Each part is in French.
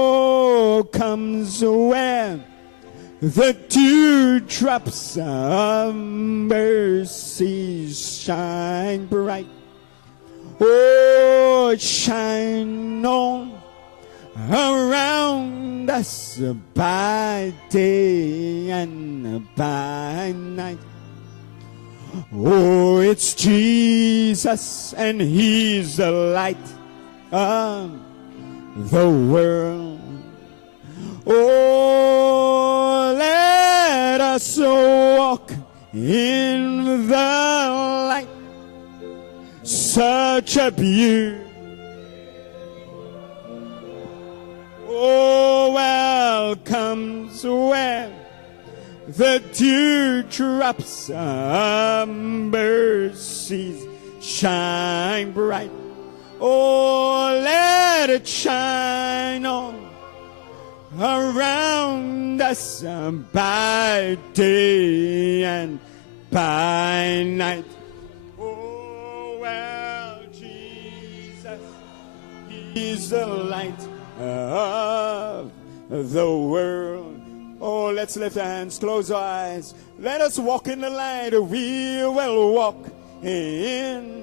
Oh, comes when the dewdrops of mercy shine bright. Oh, shine on around us by day and by night. Oh, it's Jesus and He's the light of the world. Oh, let us walk in the light. Such a beauty. Oh, welcomes when the dewdrops of mercy shine bright. Oh, let it shine on around us by day and by night. Oh, well, Jesus, He's the light of the world. Oh, let's lift our hands, close our eyes. Let us walk in the light. We will walk in.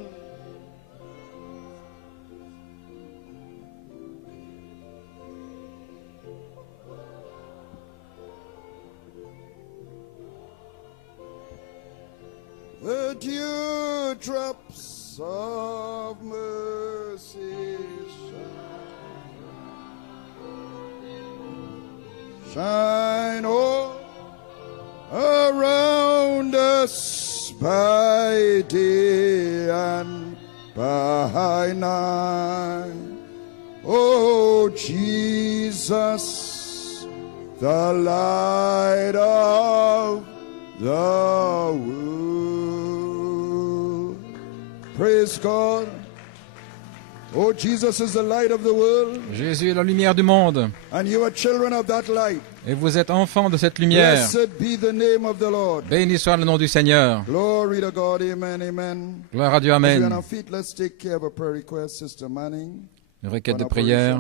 The dewdrops of mercy shine all around us by day and by night. Oh, Jesus, the light of the world. Praise God. Oh, Jesus is the light of the world. Jésus est la lumière du monde. And you are children of that light. Et vous êtes enfants de cette lumière. Blessed be the name of the Lord. Béni soit le nom du Seigneur. Glory to God. Amen. Amen. Gloire à Dieu. Amen. On our feet, let's take care of a prayer request, Sister Manning. Une requête de prière.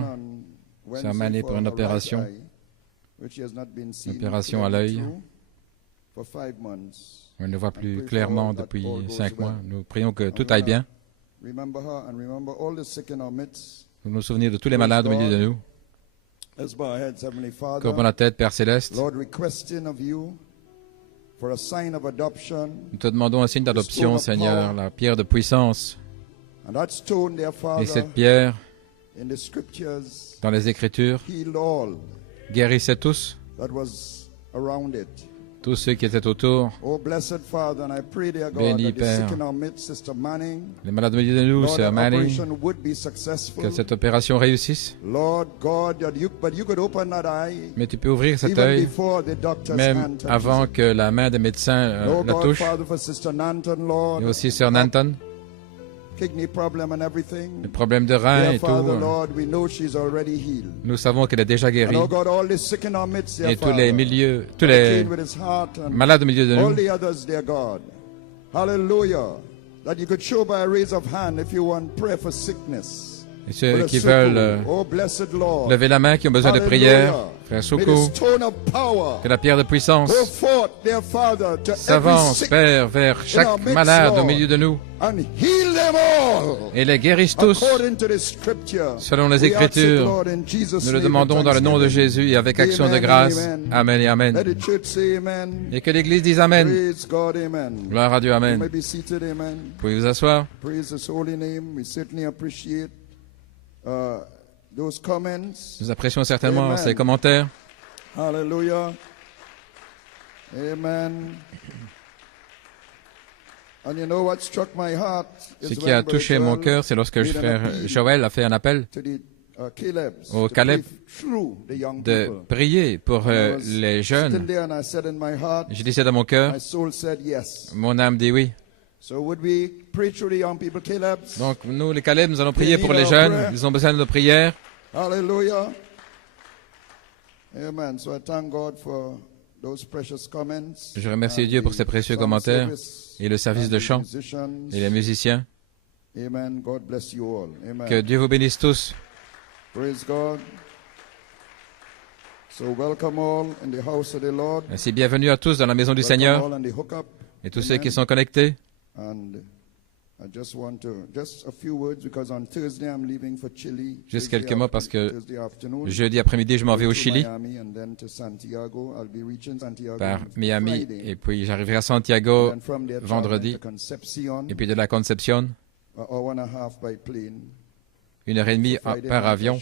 Sœur Manning pour une opération. Opération à l'œil. On ne voit plus clairement depuis 5 mois. Nous prions que tout aille bien. Nous nous souvenons de tous les malades au milieu de nous. Courbons la tête, Père Céleste. Nous te demandons un signe d'adoption, Seigneur, la pierre de puissance. Et cette pierre, dans les Écritures, guérissait tous ceux qui étaient autour. Béni, Père, les malades au milieu de nous, Sœur Manning, que cette opération réussisse. Mais tu peux ouvrir cet œil, même avant que la main des médecins la touche. Et aussi Sœur Nanton, le problème de rein et tout. Nous savons qu'elle est déjà guérie. Et tous les malades au milieu de nous. Et ceux qui veulent lever la main, qui ont besoin de prière, Frère Soukou, que la pierre de puissance s'avance, Père, vers chaque malade au milieu de nous et les guérisse tous selon les Écritures. Nous le demandons dans le nom de Jésus et avec action de grâce. Amen et Amen. Et que l'Église dise Amen. Gloire à Dieu. Amen. Vous pouvez vous asseoir. Nous apprécions certainement ces commentaires. Hallelujah. Amen. And you know what struck my heart Ce qui a touché mon cœur, c'est lorsque le frère Joël a fait un appel au Caleb de prier pour les jeunes. Je disais dans mon cœur, mon âme dit oui. Donc nous, les Caleb, nous allons prier pour les jeunes. Ils ont besoin de nos prières. Hallelujah. Amen. So I thank God for those precious comments. Je remercie Dieu pour ces précieux commentaires et le service de chant et les musiciens. Amen. God bless you all. Amen. Que Dieu vous bénisse tous. Praise God. Ainsi, bienvenue à tous dans la maison du Seigneur et tous ceux qui sont connectés. Juste quelques mots parce que jeudi après-midi, je m'en vais au Chili par Miami et puis j'arriverai à Santiago vendredi et puis de la Concepción, 1h30 par avion.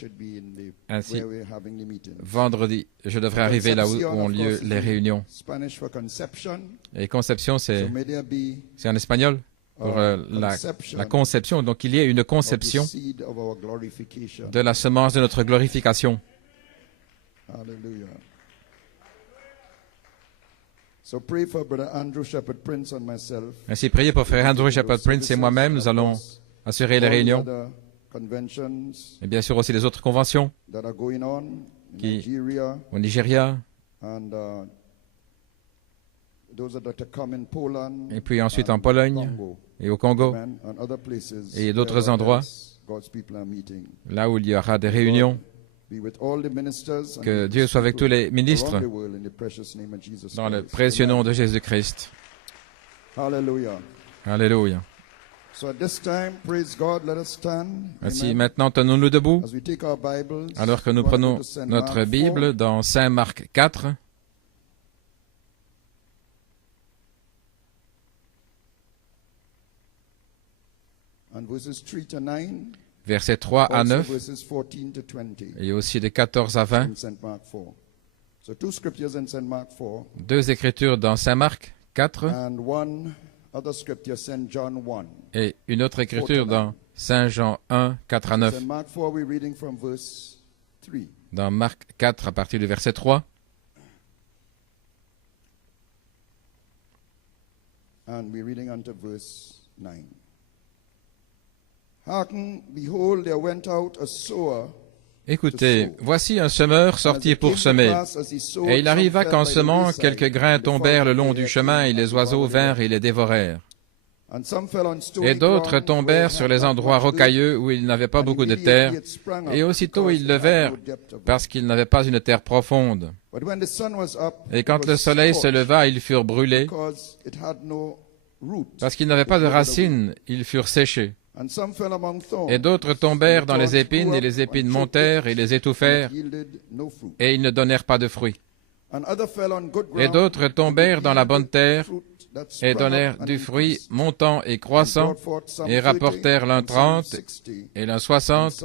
Ainsi, vendredi, je devrais arriver là où ont lieu les réunions. Et Concepción, c'est en espagnol pour la conception. Donc, il y a une conception de la semence de notre glorification. Ainsi, priez pour frère Andrew Shepherd Prince et moi-même. Nous allons assurer les réunions. Et bien sûr aussi les autres conventions qui au Nigeria. Et puis ensuite en Pologne et au Congo et d'autres endroits là où il y aura des réunions. Que Dieu soit avec tous les ministres dans le précieux nom de Jésus-Christ. Alléluia. Alléluia. Ainsi, maintenant, tenons-nous debout alors que nous prenons notre Bible dans Saint Marc 4. Versets 3 à 9 et aussi de 14 à 20. Deux écritures dans Saint Marc 4 et une autre écriture dans Saint Jean 1, 4 à 9. Dans Marc 4 à partir du verset 3. And we're reading unto verse 9. Hearken, behold, there went out a sower. Écoutez, voici un semeur sorti pour semer. Et il arriva qu'en semant, quelques grains tombèrent le long du chemin, et les oiseaux vinrent et les dévorèrent. Et d'autres tombèrent sur les endroits rocailleux où il n'avait pas beaucoup de terre, et aussitôt ils levèrent, parce qu'ils n'avaient pas une terre profonde. Et quand le soleil se leva, ils furent brûlés, parce qu'ils n'avaient pas de racines, ils furent séchés. Et d'autres tombèrent dans les épines, et les épines montèrent et les étouffèrent, et ils ne donnèrent pas de fruits. Et d'autres tombèrent dans la bonne terre, et donnèrent du fruit montant et croissant, et rapportèrent l'un 30, et l'un 60,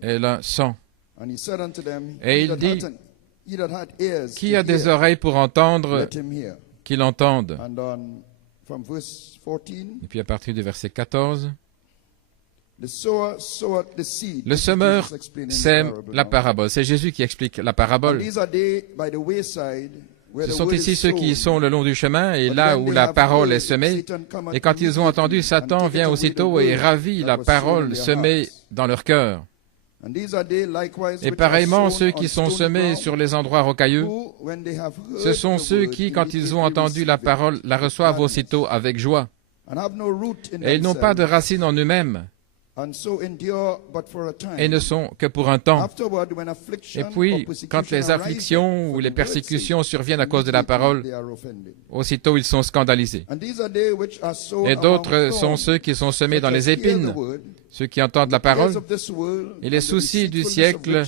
et l'un 100. Et il dit, qui a des oreilles pour entendre, qu'il entende. Et puis à partir du verset 14, le semeur sème la parabole. C'est Jésus qui explique la parabole. Ce sont ici ceux qui sont le long du chemin et là où la parole est semée. Et quand ils ont entendu, Satan vient aussitôt et ravit la parole semée dans leur cœur. Et pareillement, ceux qui sont semés sur les endroits rocailleux, ce sont ceux qui, quand ils ont entendu la parole, la reçoivent aussitôt avec joie. Et ils n'ont pas de racines en eux-mêmes, et ne sont que pour un temps. Et puis, quand les afflictions ou les persécutions surviennent à cause de la parole, aussitôt ils sont scandalisés. Et d'autres sont ceux qui sont semés dans les épines, ceux qui entendent la parole, et les soucis du siècle,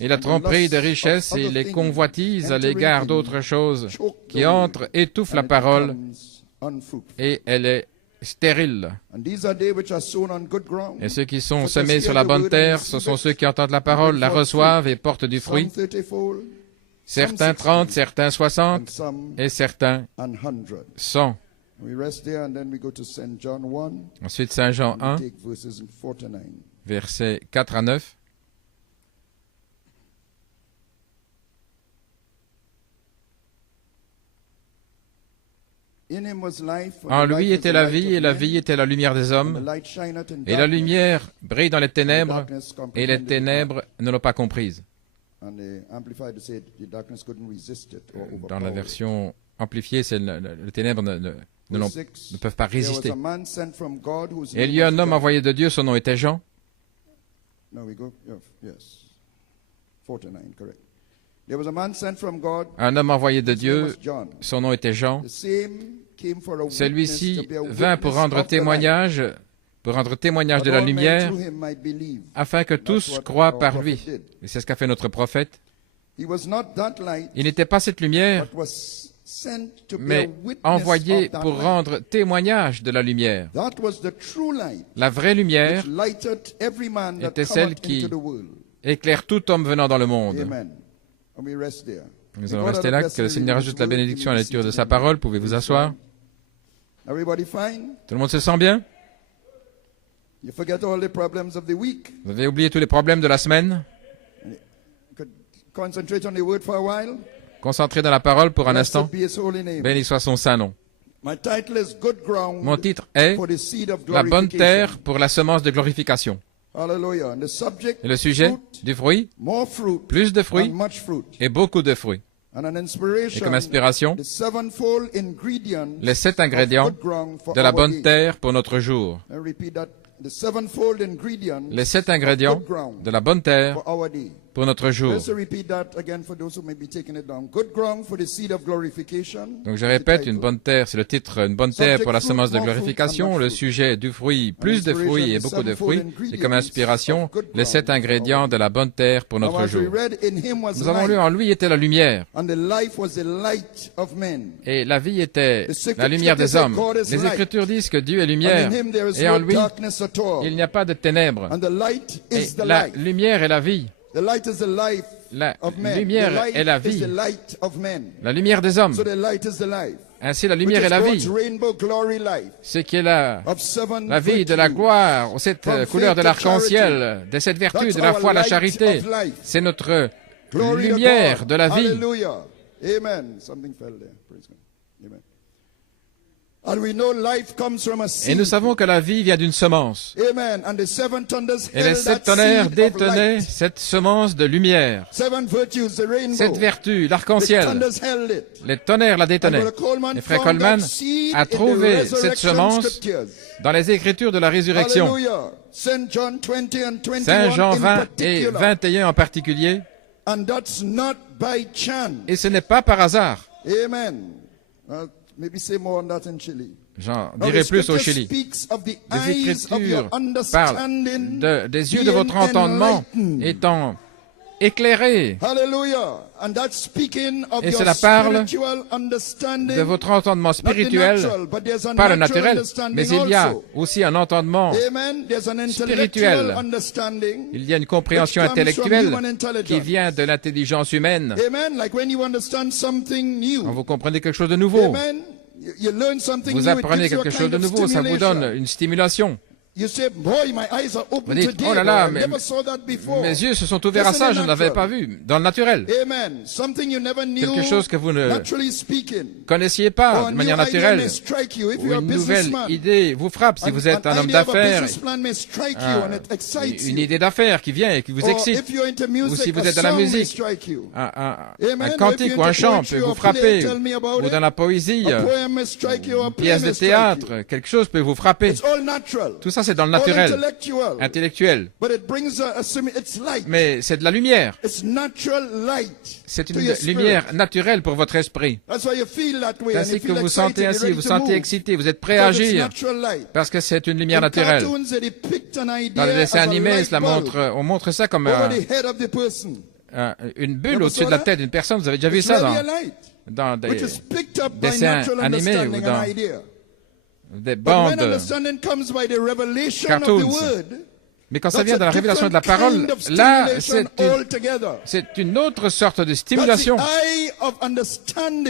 et la tromperie de richesse, et les convoitises à l'égard d'autres choses qui entrent, étouffent la parole, et elle est stérile. Et ceux qui sont semés sur la bonne terre, ce sont ceux qui entendent la parole, la reçoivent et portent du fruit. Certains 30, certains 60, et certains 100. Ensuite, Saint Jean 1, versets 4 à 9. En lui était la vie, et la vie était la lumière des hommes. Et la lumière brille dans les ténèbres, et les ténèbres ne l'ont pas comprise. Dans la version amplifiée, c'est les ténèbres ne peuvent pas résister. Et il y a un homme envoyé de Dieu, son nom était Jean. Un homme envoyé de Dieu, son nom était Jean. Celui-ci vint pour rendre témoignage de la lumière, afin que tous croient par lui. Et c'est ce qu'a fait notre prophète. Il n'était pas cette lumière, mais envoyé pour rendre témoignage de la lumière. La vraie lumière était celle qui éclaire tout homme venant dans le monde. Nous allons rester là, que le Seigneur ajoute la bénédiction à la lecture de sa parole. Pouvez-vous asseoir? Tout le monde se sent bien? Vous avez oublié tous les problèmes de la semaine? Concentrez dans la parole pour un instant. Béni soit son saint nom. Mon titre est « La bonne terre pour la semence de glorification ». Et le sujet du fruit, plus de fruits et beaucoup de fruits. Et comme inspiration, les 7 ingrédients de la bonne terre pour notre jour. Les 7 ingrédients de la bonne terre pour notre jour. Donc je répète, une bonne terre, c'est le titre, une bonne terre pour la semence de glorification, le sujet du fruit, plus de fruits et beaucoup de fruits, et comme inspiration, les 7 ingrédients de la bonne terre pour notre jour. Nous avons lu en lui était la lumière, et la vie était la lumière des hommes. Les Écritures disent que Dieu est lumière, et en lui, il n'y a pas de ténèbres. Et la lumière est la vie. La lumière est la vie, la lumière des hommes. Ainsi, la lumière est la vie, ce qui est la vie de la gloire, cette couleur de l'arc-en-ciel, de cette vertu, de la foi, la charité. C'est notre lumière de la vie. Et nous savons que la vie vient d'une semence. Et les 7 tonnerres détenaient cette semence de lumière. Cette vertu, l'arc-en-ciel. Les tonnerres la détenaient. Et Frère Coleman a trouvé cette semence dans les Écritures de la résurrection. Saint Jean 20 et 21 en particulier. Et ce n'est pas par hasard. J'en dirai plus au Chili. Les Écritures parlent des yeux de votre entendement étant éclairés. Et cela parle de votre entendement spirituel, pas le naturel, mais il y a aussi un entendement spirituel. Il y a une compréhension intellectuelle qui vient de l'intelligence humaine. Quand vous comprenez quelque chose de nouveau, vous apprenez quelque chose de nouveau, ça vous donne une stimulation. Vous dites, oh là là, mes yeux se sont ouverts à ça, je ne l'avais pas vu, dans le naturel. Quelque chose que vous ne connaissiez pas de manière naturelle, ou une nouvelle idée vous frappe si vous êtes un homme d'affaires, une idée d'affaires qui vient et qui vous excite, ou si vous êtes dans la musique, un cantique ou un chant peut vous frapper, ou dans la poésie, une pièce de théâtre, quelque chose peut vous frapper. Tout ça, c'est dans le naturel, intellectuel. Mais c'est de la lumière. C'est une lumière naturelle pour votre esprit. C'est ainsi que vous vous sentez ainsi, vous vous sentez excité, vous êtes prêt à agir, parce que c'est une lumière naturelle. Dans les dessins animés, on montre ça comme une bulle au-dessus de la tête d'une personne. Vous avez déjà vu ça dans des dessins animés ou dans des bandes cartoons. Mais quand ça vient de la révélation de la parole, là, c'est une autre sorte de stimulation.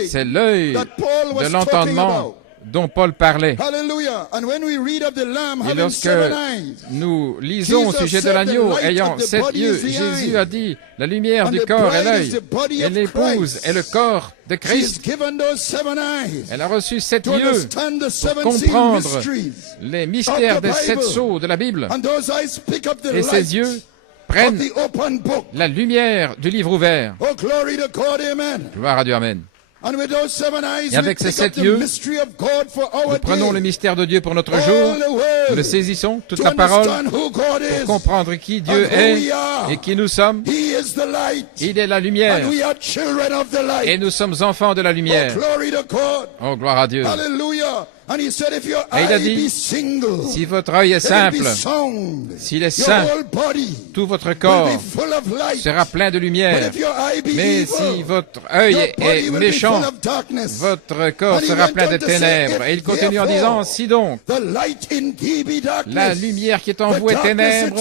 C'est l'œil de l'entendement dont Paul parlait. Et lorsque nous lisons au sujet de l'agneau ayant 7 yeux, Jésus a dit, la lumière du corps est l'œil, et l'épouse est le corps de Christ. Elle a reçu 7 yeux pour comprendre les mystères des 7 sceaux de la Bible. Et ses yeux prennent la lumière du livre ouvert. Gloire à Dieu, Amen. Et avec ces 7 yeux, nous prenons le mystère de Dieu pour notre jour, nous le saisissons, toute la parole, pour comprendre qui Dieu est et qui nous sommes. Il est la lumière, et nous sommes enfants de la lumière. Oh, gloire à Dieu. Et il a dit, si votre œil est simple, s'il est sain, tout votre corps sera plein de lumière. Mais si votre œil est méchant, votre corps sera plein de ténèbres. Et il continue en disant, si donc la lumière qui est en vous est ténèbres,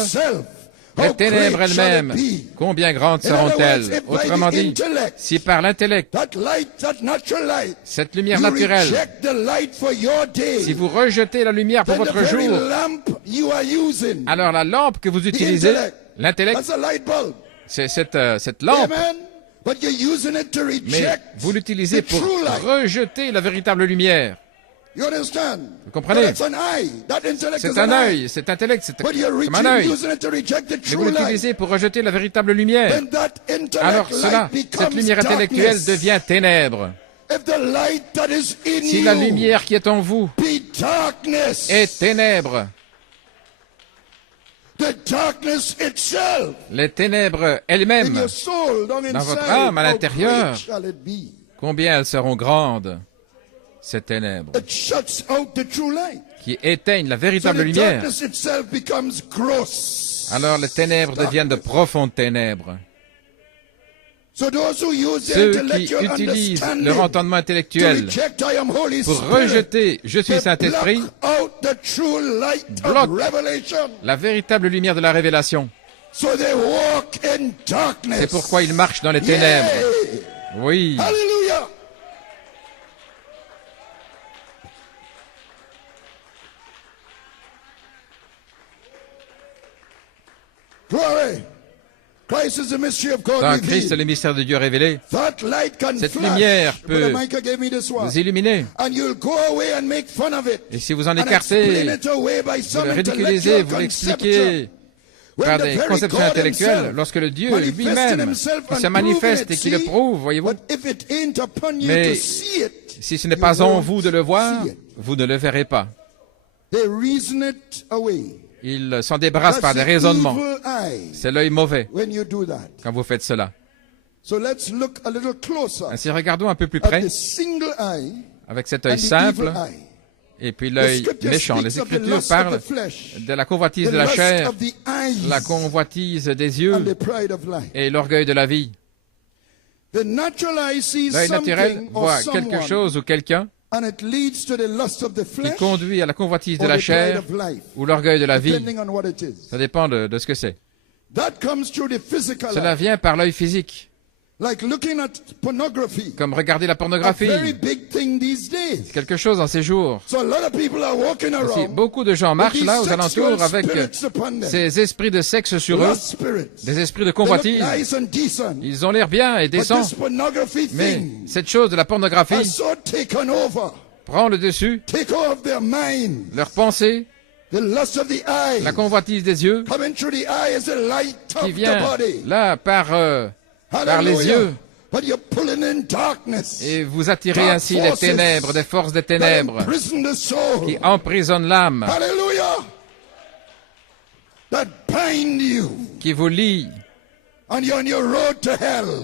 les ténèbres elles-mêmes, combien grandes seront-elles? Autrement dit, si par l'intellect, cette lumière naturelle, si vous rejetez la lumière pour votre jour, alors la lampe que vous utilisez, l'intellect, c'est cette lampe, mais vous l'utilisez pour rejeter la véritable lumière. Vous comprenez? C'est un œil, cet intellect, c'est comme un œil. Mais vous l'utilisez pour rejeter la véritable lumière. Alors cela, cette lumière intellectuelle devient ténèbres. Si la lumière qui est en vous est ténèbres, les ténèbres elles-mêmes, dans votre âme, à l'intérieur, combien elles seront grandes, ces ténèbres, qui éteignent la véritable lumière. Alors les ténèbres deviennent de profondes ténèbres. Ceux qui utilisent leur entendement intellectuel pour rejeter « Je suis Saint-Esprit » bloquent la véritable lumière de la révélation. C'est pourquoi ils marchent dans les ténèbres. Oui. Alléluia. Dans Christ, le mystère de Dieu révélé, cette lumière peut vous illuminer. Et si vous en écartez, vous le ridiculisez, vous l'expliquez par des conceptions intellectuelles, lorsque le Dieu lui-même qui se manifeste et qui le prouve, voyez-vous. Mais si ce n'est pas en vous de le voir, vous ne le verrez pas. Il s'en débarrasse par des raisonnements. C'est l'œil mauvais quand vous faites cela. Ainsi, regardons un peu plus près avec cet œil simple et puis l'œil méchant. Les Écritures parlent de la convoitise de la chair, la convoitise des yeux et l'orgueil de la vie. L'œil naturel voit quelque chose ou quelqu'un qui conduit à la convoitise de la chair ou l'orgueil de la vie. Ça dépend de ce que c'est. Cela vient par l'œil physique. Comme regarder la pornographie. C'est quelque chose en ces jours. Aussi, beaucoup de gens marchent là aux alentours avec ces esprits de sexe sur eux, des esprits de convoitise. Ils ont l'air bien et décents, mais cette chose de la pornographie prend le dessus, leur pensée, la convoitise des yeux, qui vient là par les yeux, et vous attirez ainsi les ténèbres, des forces des ténèbres qui emprisonnent l'âme, qui vous lient,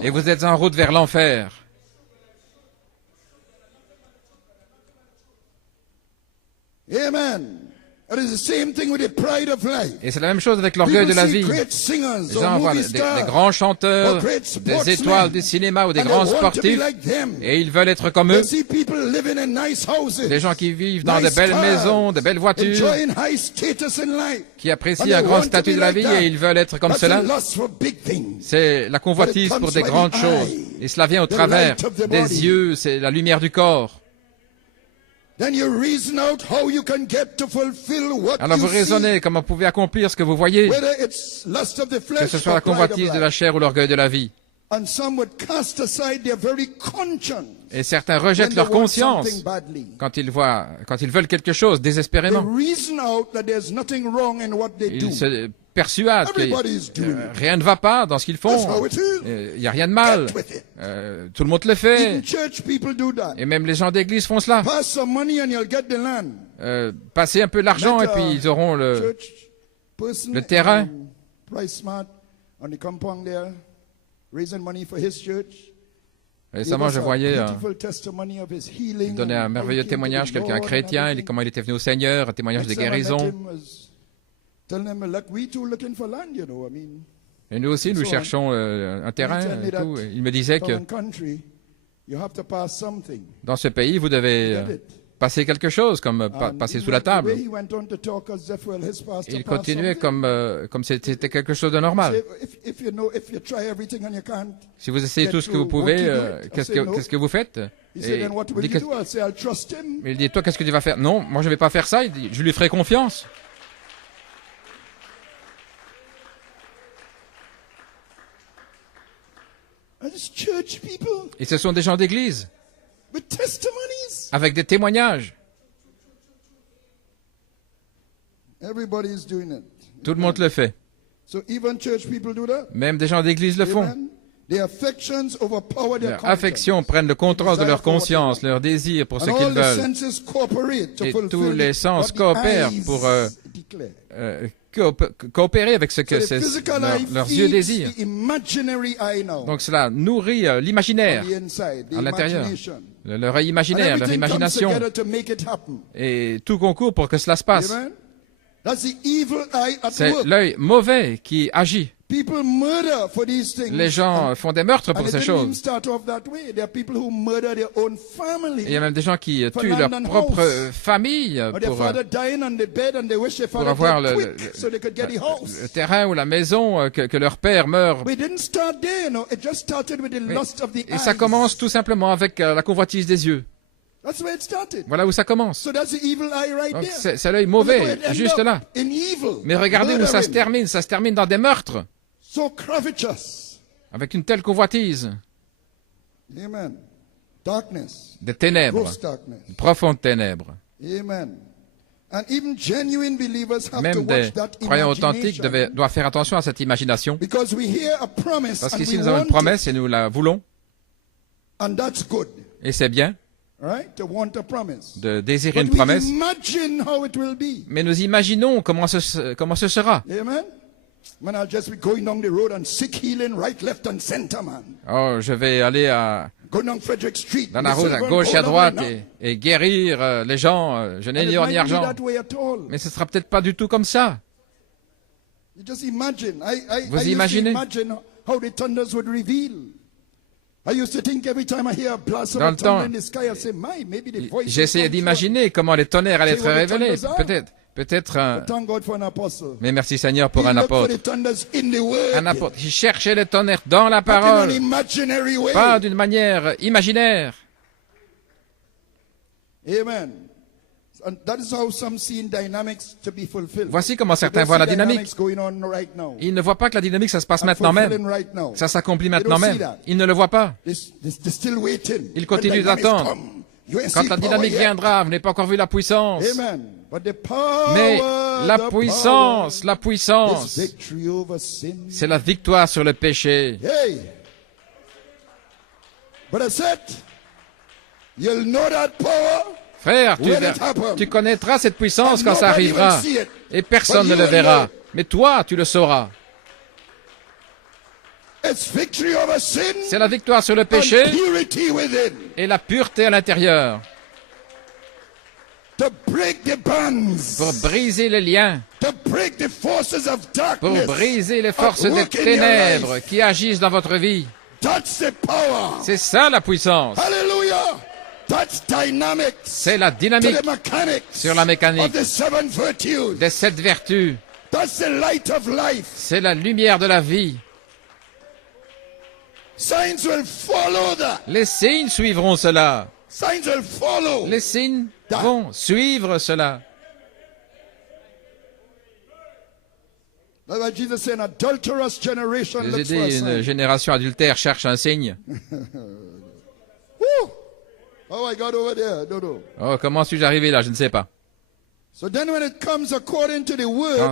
et vous êtes en route vers l'enfer. Amen. Et c'est la même chose avec l'orgueil de la vie. Les gens voient des grands chanteurs, des étoiles du cinéma ou des grands sportifs, et ils veulent être comme eux. Des gens qui vivent dans de belles maisons, de belles voitures, qui apprécient un grand statut de la vie, et ils veulent être comme cela. C'est la convoitise pour des grandes choses. Et cela vient au travers des yeux, c'est la lumière du corps. Alors vous raisonnez comment vous pouvez accomplir ce que vous voyez, que ce soit la convoitise de la chair ou l'orgueil de la vie. Et certains rejettent leur conscience quand ils veulent quelque chose désespérément. Ils se persuadent que rien ne va pas dans ce qu'ils font. Il n'y a rien de mal. Tout le monde le fait. Et même les gens d'église font cela. Passer un peu d'argent et puis ils auront le terrain. Récemment, je voyais donner un merveilleux témoignage, quelqu'un chrétien, comment il était venu au Seigneur, un témoignage de guérison. Et nous aussi, nous cherchons un terrain et tout. Il me disait que dans ce pays, vous devez passer quelque chose, comme passer sous la table. Il continuait comme c'était quelque chose de normal. Si vous essayez tout ce que vous pouvez, qu'est-ce que vous faites? Et il dit, toi, qu'est-ce que tu vas faire? Non, moi, je ne vais pas faire ça. Il dit, je lui ferai confiance. Et ce sont des gens d'église avec des témoignages. Tout le monde le fait. Même des gens d'église le font. Leurs affections prennent le contrôle de leur conscience, leur désir pour ce qu'ils veulent. Et tous les sens coopèrent pour coopérer avec ce que leurs yeux désirent. Donc cela nourrit l'imaginaire à l'intérieur, leur œil imaginaire, leur imagination. Et tout concourt pour que cela se passe. C'est l'œil mauvais qui agit. Les gens font des meurtres pour ces choses. Il y a même des gens qui tuent leur propre famille pour avoir le terrain ou la maison que leur père meurt. Et ça commence tout simplement avec la convoitise des yeux. Voilà où ça commence. Donc c'est l'œil mauvais, juste là. Mais regardez où ça se termine. Ça se termine dans des meurtres. Avec une telle convoitise. Des ténèbres. Profondes ténèbres. Même des croyants authentiques doivent faire attention à cette imagination. Parce qu'ici nous avons une promesse et nous la voulons. Et c'est bien de désirer une promesse. Mais nous imaginons comment ce sera. Oh, je vais aller dans la route à gauche et à droite et guérir les gens. Je n'ai ni or ni argent. Mais ce ne sera peut-être pas du tout comme ça. Vous imaginez? Dans le temps, j'essayais d'imaginer comment les tonnerres allaient être révélés. Peut-être mais merci Seigneur pour un apôtre. Un apôtre qui cherchait les tonnerres dans la parole, pas d'une manière imaginaire. Voici comment certains voient la dynamique. Ils ne voient pas que la dynamique, ça se passe maintenant même. Ça s'accomplit maintenant même. Ils ne le voient pas. Ils continuent d'attendre. Quand la dynamique viendra, vous n'avez pas encore vu la puissance. Mais la puissance, c'est la victoire sur le péché. Frère, tu connaîtras cette puissance quand ça arrivera. Et personne ne le verra. Mais toi, tu le sauras. C'est la victoire sur le péché et la pureté à l'intérieur. Pour briser les liens, pour briser les forces des ténèbres qui agissent dans votre vie. C'est ça la puissance. C'est la dynamique sur la mécanique des 7 vertus. C'est la lumière de la vie. Les signes suivront cela. Les signes vont suivre cela. Jésus dit, une génération adultère cherche un signe. Oh, comment suis-je arrivé là? Je ne sais pas. Quand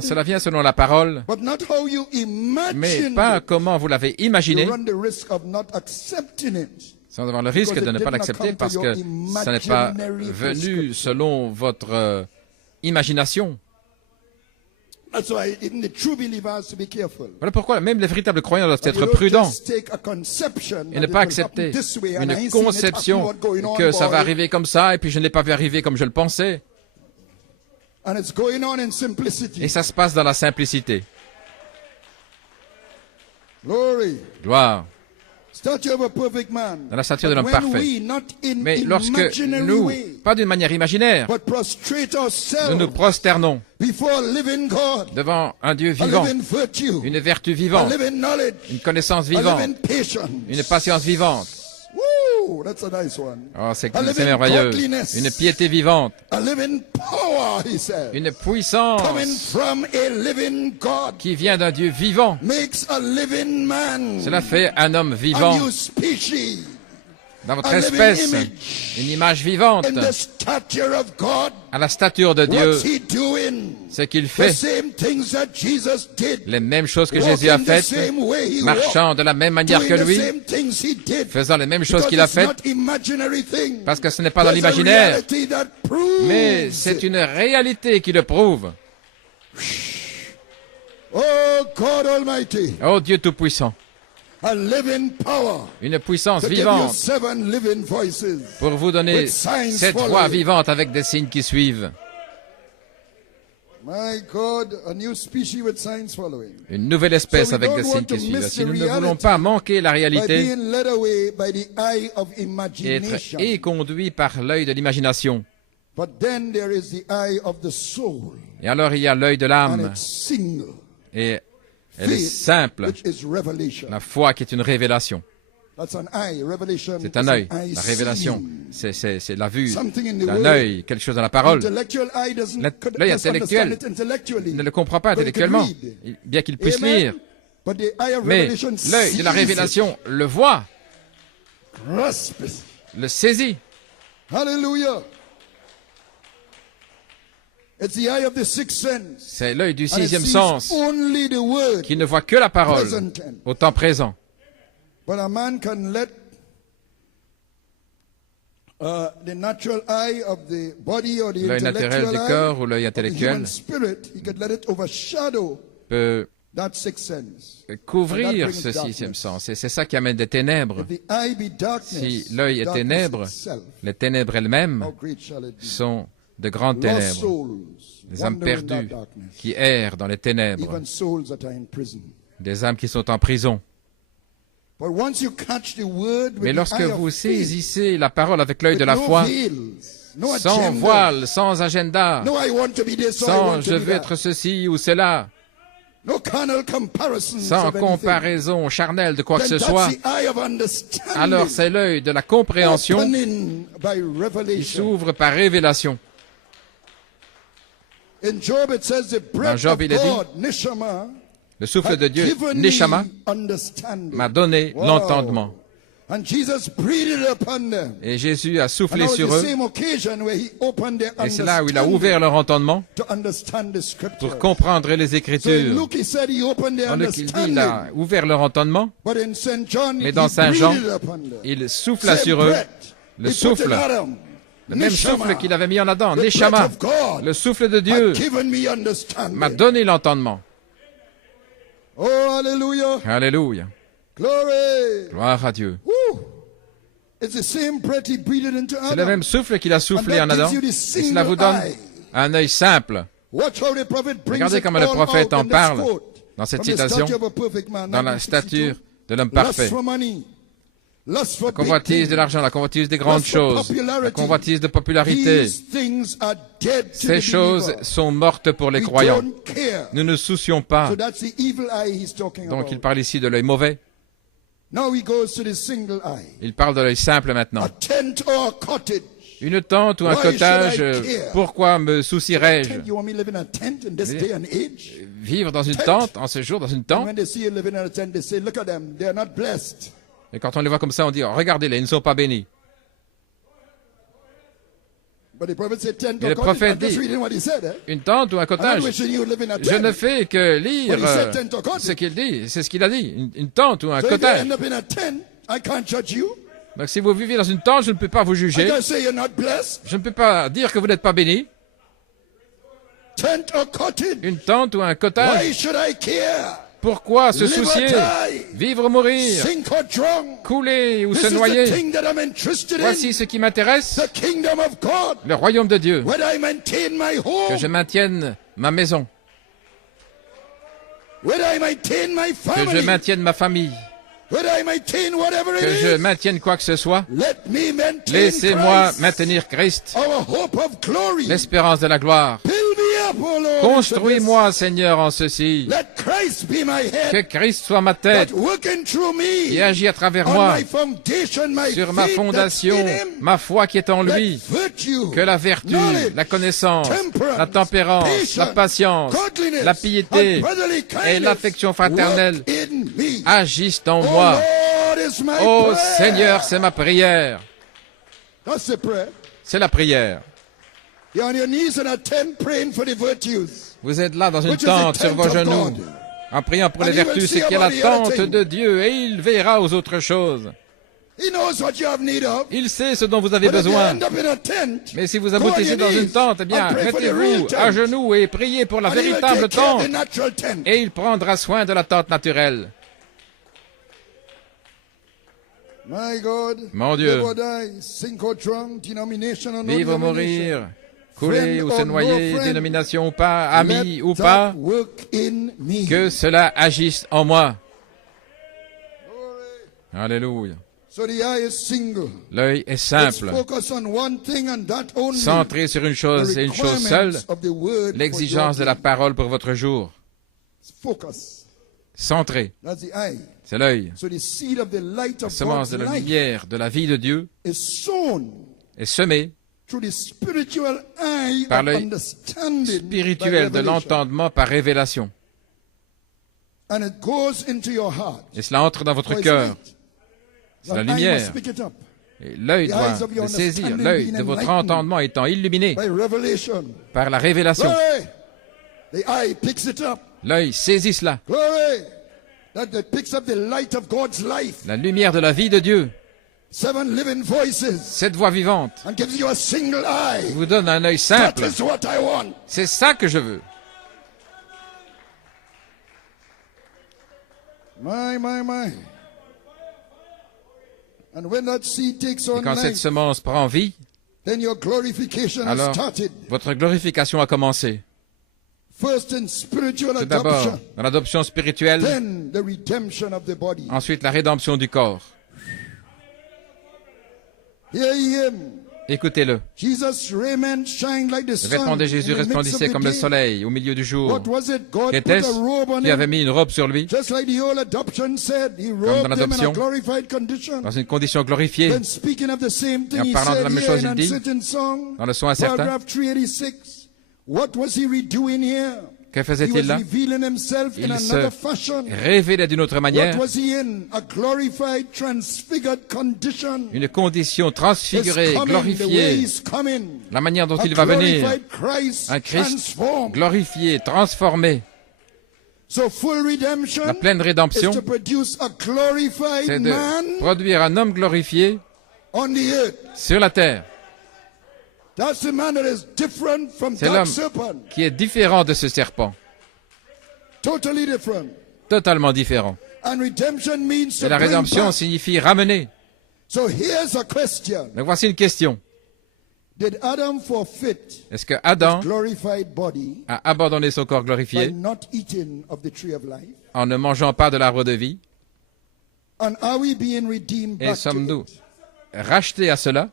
cela vient selon la parole, mais pas comment vous l'avez imaginé, sans avoir le risque de ne pas l'accepter parce que ça n'est pas venu selon votre imagination. Voilà pourquoi même les véritables croyants doivent être prudents et ne pas accepter une conception que ça va arriver comme ça et puis je ne l'ai pas vu arriver comme je le pensais. Et ça se passe dans la simplicité. Gloire. Dans la stature de l'homme parfait. Mais lorsque nous, pas d'une manière imaginaire, nous nous prosternons devant un Dieu vivant, une vertu vivante, une connaissance vivante, une patience vivante. Oh, c'est merveilleux. Une piété vivante. Une puissance qui vient d'un Dieu vivant. Cela fait un homme vivant. Dans votre espèce, une image vivante à la stature de Dieu. Ce qu'il fait, les mêmes choses que Jésus a faites, marchant de la même manière que lui, faisant les mêmes choses qu'il a faites, parce que ce n'est pas dans l'imaginaire, mais c'est une réalité qui le prouve. Oh Dieu Tout-Puissant, une puissance vivante pour vous donner cette voix vivante avec des signes qui suivent. Une nouvelle espèce avec des signes qui suivent. Si nous ne voulons pas manquer la réalité et être éconduits par l'œil de l'imagination. Et alors il y a l'œil de l'âme et elle est simple, la foi qui est une révélation. C'est un œil, la révélation, c'est la vue d'un œil, quelque chose dans la parole. L'œil intellectuel ne le comprend pas intellectuellement, bien qu'il puisse lire. Mais l'œil de la révélation le voit, le saisit. Alléluia. C'est l'œil du sixième sens qui ne voit que la parole au temps présent. L'œil naturel du corps ou l'œil intellectuel peut couvrir ce sixième sens. Et c'est ça qui amène des ténèbres. Si l'œil est ténèbre, les ténèbres elles-mêmes sont de grandes ténèbres, des âmes perdues qui errent dans les ténèbres, des âmes qui sont en prison. Mais lorsque vous saisissez la parole avec l'œil de la foi, sans voile, sans agenda, sans je veux être ceci ou cela, sans comparaison charnelle de quoi que ce soit, alors c'est l'œil de la compréhension qui s'ouvre par révélation. Dans Job, il est dit, le souffle de Dieu, Neshama, m'a donné l'entendement. Et Jésus a soufflé sur eux. Et c'est là où il a ouvert leur entendement pour comprendre les Écritures. Dans Luc, il dit, il a ouvert leur entendement. Mais dans Saint Jean, il souffla sur eux. Le souffle, le même souffle qu'il avait mis en Adam, Neshama, le souffle de Dieu, m'a donné l'entendement. Oh, alléluia. Alléluia. Gloire à Dieu. C'est le même souffle qu'il a soufflé en Adam. Et cela vous donne un œil simple. Regardez comment le prophète en parle dans cette citation, dans la stature de l'homme parfait. La convoitise de l'argent, la convoitise des grandes choses, la convoitise de popularité. Ces choses sont mortes pour les croyants. Nous ne soucions pas. Donc il parle ici de l'œil mauvais. Il parle de l'œil simple maintenant. Une tente ou un cottage, pourquoi me soucierais-je? Vivre dans une tente, en ce jour, dans une tente? Et quand on les voit comme ça, on dit, oh, regardez-les, ils ne sont pas bénis. Mais le prophète dit, une tente ou un cottage. Je ne fais que lire ce qu'il dit. C'est ce qu'il a dit, une tente ou un cottage. Donc si vous vivez dans une tente, je ne peux pas vous juger. Je ne peux pas dire que vous n'êtes pas béni. Une tente ou un cottage. Pourquoi se soucier? Vivre ou mourir? Couler ou se noyer? Voici ce qui m'intéresse. Le royaume de Dieu. Que je maintienne ma maison. Que je maintienne ma famille. Que je maintienne quoi que ce soit. Laissez-moi maintenir Christ, l'espérance de la gloire. Construis-moi, Seigneur, en ceci. Que Christ soit ma tête et agit à travers moi sur ma fondation, ma foi qui est en lui. Que la vertu, la connaissance, la tempérance, la patience, la piété et l'affection fraternelle agissent en moi. Oh Seigneur, c'est ma prière. C'est la prière. Vous êtes là dans une tente sur vos genoux, en priant pour les vertus, c'est qu'il y a la tente de Dieu et il veillera aux autres choses. Il sait ce dont vous avez besoin. Mais si vous aboutissez dans une tente, eh bien, mettez-vous à genoux et priez pour la véritable tente. Et il prendra soin de la tente naturelle. Mon Dieu, vivre ou mourir, couler ou se noyer, dénomination ou pas, ami ou pas, que cela agisse en moi. Alléluia. L'œil est simple, centré sur une chose et une chose seule, l'exigence de la parole pour votre jour. Centré. C'est l'œil. La semence de la lumière de la vie de Dieu est semée par l'œil spirituel de l'entendement par révélation. Et cela entre dans votre cœur. C'est la lumière. Et l'œil doit le saisir. L'œil de votre entendement étant illuminé par la révélation. L'œil saisit cela. La lumière de la vie de Dieu. 7 voix vivantes vous donne un œil simple. C'est ça que je veux. Et quand cette semence prend vie, alors votre glorification a commencé. Tout d'abord, dans l'adoption spirituelle, ensuite la rédemption du corps. Écoutez-le. Le vêtement de Jésus resplendissait comme le soleil au milieu du jour. Qu'était-ce? Qui avait mis une robe sur lui, comme dans l'adoption, dans une condition glorifiée. Et en parlant de la même chose, il dit, dans le son incertain, que faisait-il là? Il se révélait d'une autre manière, une condition transfigurée, glorifiée, la manière dont il va venir, un Christ glorifié, transformé. La pleine rédemption, c'est de produire un homme glorifié sur la terre. C'est l'homme qui est différent de ce serpent. Totalement différent. Et la rédemption signifie ramener. Mais voici une question. Est-ce que Adam a abandonné son corps glorifié en ne mangeant pas de l'arbre de vie? Et sommes-nous rachetés à cela?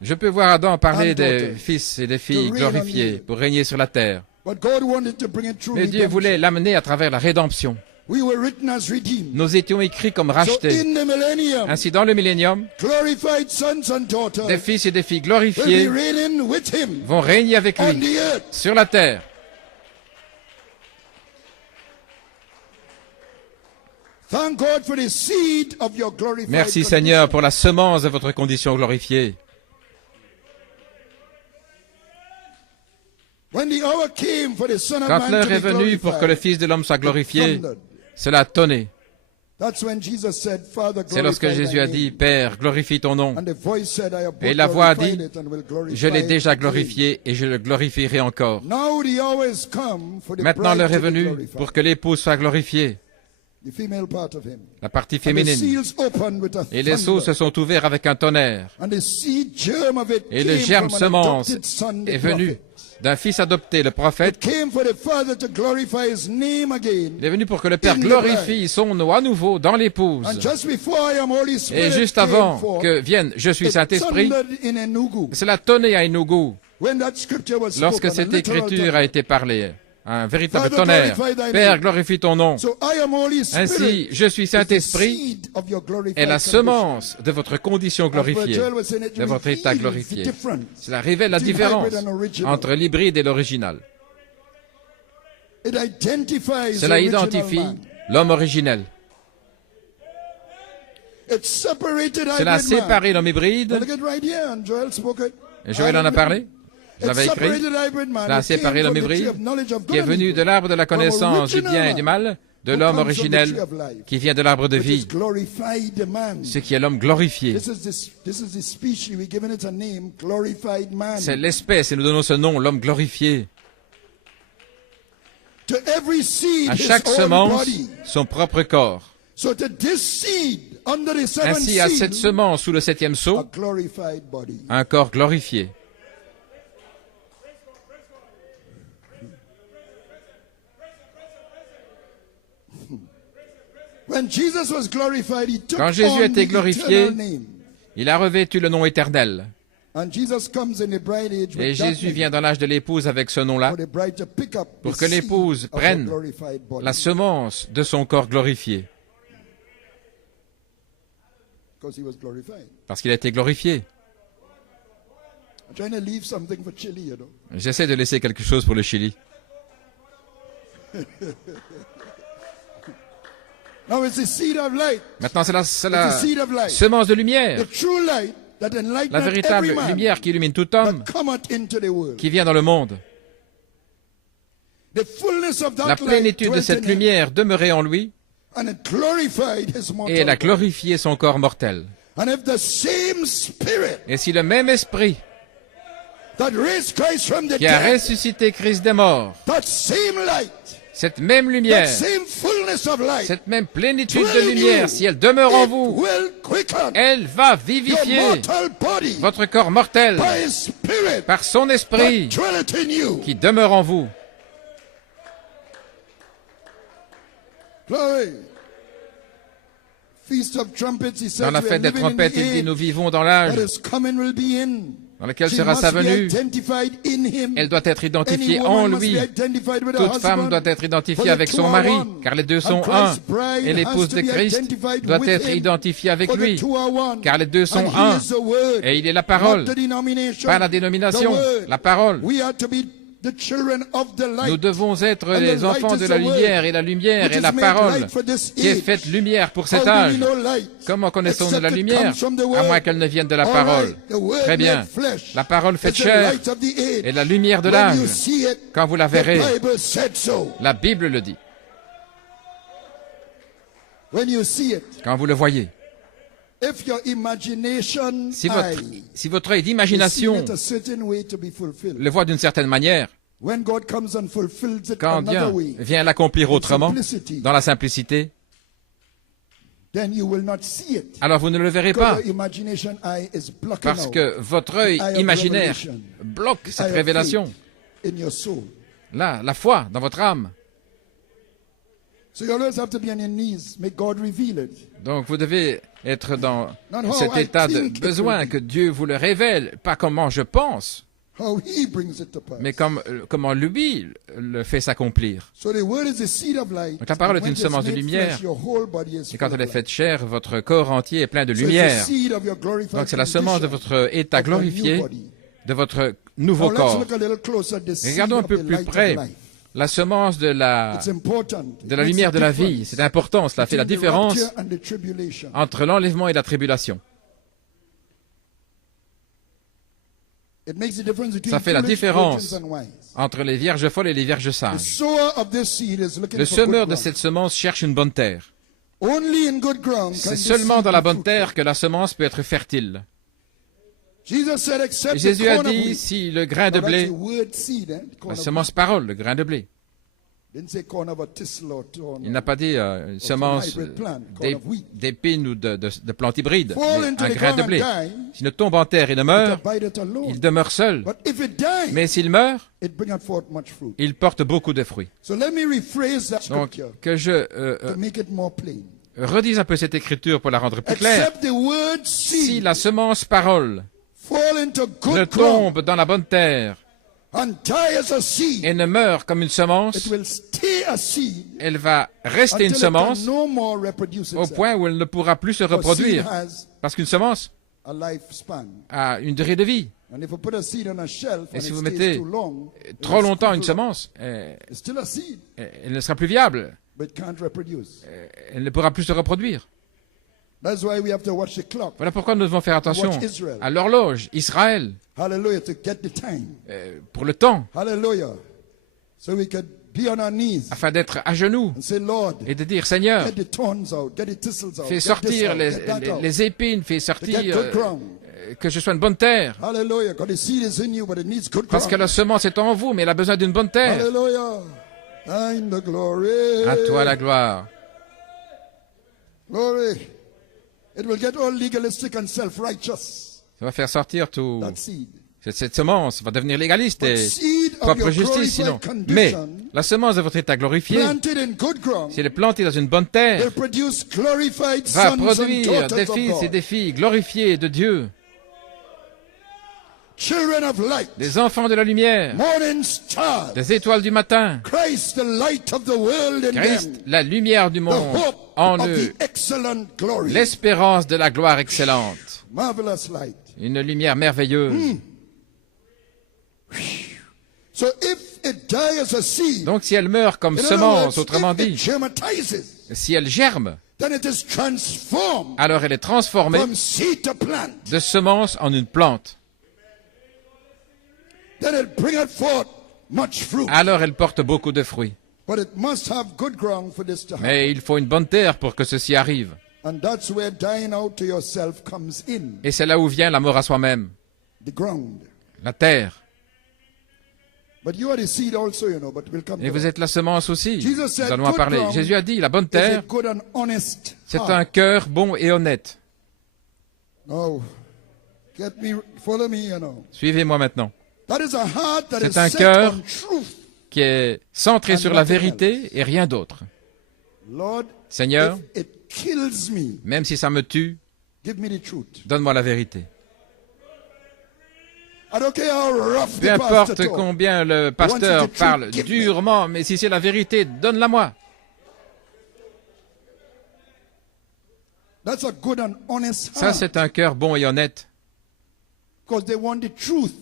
Je peux voir Adam parler des fils et des filles glorifiés pour régner sur la terre. Mais Dieu voulait l'amener à travers la rédemption. Nous étions écrits comme rachetés. Ainsi, dans le millénium, des fils et des filles glorifiés vont régner avec lui sur la terre. Merci Seigneur pour la semence de votre condition glorifiée. Quand l'heure est venue pour que le Fils de l'homme soit glorifié, cela a tonné. C'est lorsque Jésus a dit, Père, glorifie ton nom. Et la voix a dit, je l'ai déjà glorifié et je le glorifierai encore. Maintenant l'heure est venue pour que l'épouse soit glorifiée, la partie féminine. Et les seaux se sont ouverts avec un tonnerre. Et le germe semence est venu d'un fils adopté, le prophète. Il est venu pour que le Père glorifie son nom à nouveau dans l'épouse. Et juste avant que vienne « Je suis Saint-Esprit », cela tonnait à Enugu lorsque cette écriture a été parlée. Un véritable tonnerre. Père, glorifie ton nom. Ainsi, je suis Saint-Esprit est la semence de votre condition glorifiée, de votre état glorifié. Cela révèle la différence entre l'hybride et l'original. Cela identifie l'homme originel. Cela a séparé l'homme hybride. Et Joël en a parlé. Je l'avais écrit. Cela a séparé l'homme hybride qui est venu de l'arbre de la connaissance du bien et du mal, de l'homme originel qui vient de l'arbre de vie, ce qui est l'homme glorifié. C'est l'espèce et nous donnons ce nom, l'homme glorifié. À chaque semence, son propre corps. Ainsi, à cette semence sous le 7e sceau, un corps glorifié. Quand Jésus a été glorifié, il a revêtu le nom éternel. Et Jésus vient dans l'âge de l'épouse avec ce nom-là pour que l'épouse prenne la semence de son corps glorifié. Parce qu'il a été glorifié. J'essaie de laisser quelque chose pour le Chili. Maintenant, c'est la semence de lumière, la véritable lumière qui illumine tout homme qui vient dans le monde. La plénitude de cette lumière demeurait en lui et elle a glorifié son corps mortel. Et si le même esprit qui a ressuscité Christ des morts, cette même lumière, cette même plénitude de lumière, si elle demeure en vous, elle va vivifier votre corps mortel par son esprit qui demeure en vous. Dans la fête des trompettes, il dit, nous vivons dans l'âge dans lequel sera sa venue. Elle doit être identifiée en lui. Toute femme doit être identifiée avec son mari, car les deux sont un. Et l'épouse de Christ doit être identifiée avec lui, car les deux sont un. Et il est la parole, pas la dénomination, la parole. Nous devons être les enfants de la lumière et la parole qui est faite lumière pour cet âge. Comment connaissons-nous la lumière? À moins qu'elle ne vienne de la parole. Très bien. La parole faite chair est la lumière de l'âge. Quand vous la verrez, la Bible le dit. Quand vous le voyez. Si votre œil d'imagination le voit d'une certaine manière, quand Dieu vient l'accomplir autrement, dans la simplicité, alors vous ne le verrez pas, parce que votre œil imaginaire bloque cette révélation. Là, la foi dans votre âme. Donc vous devez être dans cet état de besoin que Dieu vous le révèle, pas comment je pense, mais comment lui le fait s'accomplir. Donc la parole est une semence de lumière, et quand elle est faite chair, votre corps entier est plein de lumière. Donc c'est la semence de votre état glorifié, de votre nouveau corps. Regardons un peu plus près La semence de la lumière de la vie, c'est important. Cela fait la différence entre l'enlèvement et la tribulation. Ça fait la différence entre les vierges folles et les vierges sages. Le semeur de cette semence cherche une bonne terre. C'est seulement dans la bonne terre que la semence peut être fertile. Jésus a dit, si le grain de blé, la semence parole, le grain de blé. Il n'a pas dit une semence d'épines ou de plantes hybrides, mais un grain de blé. S'il ne tombe en terre et ne meurt, il demeure seul. Mais s'il meurt, il porte beaucoup de fruits. Donc, que je redise un peu cette écriture pour la rendre plus claire. Si la semence parole ne tombe dans la bonne terre et ne meurt comme une semence, elle va rester une semence au point où elle ne pourra plus se reproduire. Parce qu'une semence a une durée de vie. Et si vous mettez trop longtemps une semence, elle ne sera plus viable. Elle ne pourra plus se reproduire. Voilà pourquoi nous devons faire attention à l'horloge, Israël, pour le temps, afin d'être à genoux et de dire, Seigneur, fais sortir les épines, fais sortir, que je sois une bonne terre. Parce que la semence est en vous, mais elle a besoin d'une bonne terre. À toi la gloire. Ça va faire sortir tout. Cette semence va devenir légaliste et propre justice, sinon. Mais la semence de votre état glorifié, si elle est plantée dans une bonne terre, va produire des fils et des filles glorifiés de Dieu. Des enfants de la lumière, des étoiles du matin, Christ, la lumière du monde, en eux, l'espérance de la gloire excellente, une lumière merveilleuse. Donc si elle meurt comme semence, autrement dit, si elle germe, alors elle est transformée de semence en une plante. Alors elle porte beaucoup de fruits. Mais il faut une bonne terre pour que ceci arrive. Et c'est là où vient la mort à soi-même. La terre. Et vous êtes la semence aussi. Nous allons en parler. Jésus a dit, la bonne terre, c'est un cœur bon et honnête. Suivez-moi maintenant. C'est un cœur qui est centré sur la vérité et rien d'autre. Seigneur, même si ça me tue, donne-moi la vérité. Peu importe combien le pasteur parle durement, mais si c'est la vérité, donne-la-moi. Ça, c'est un cœur bon et honnête.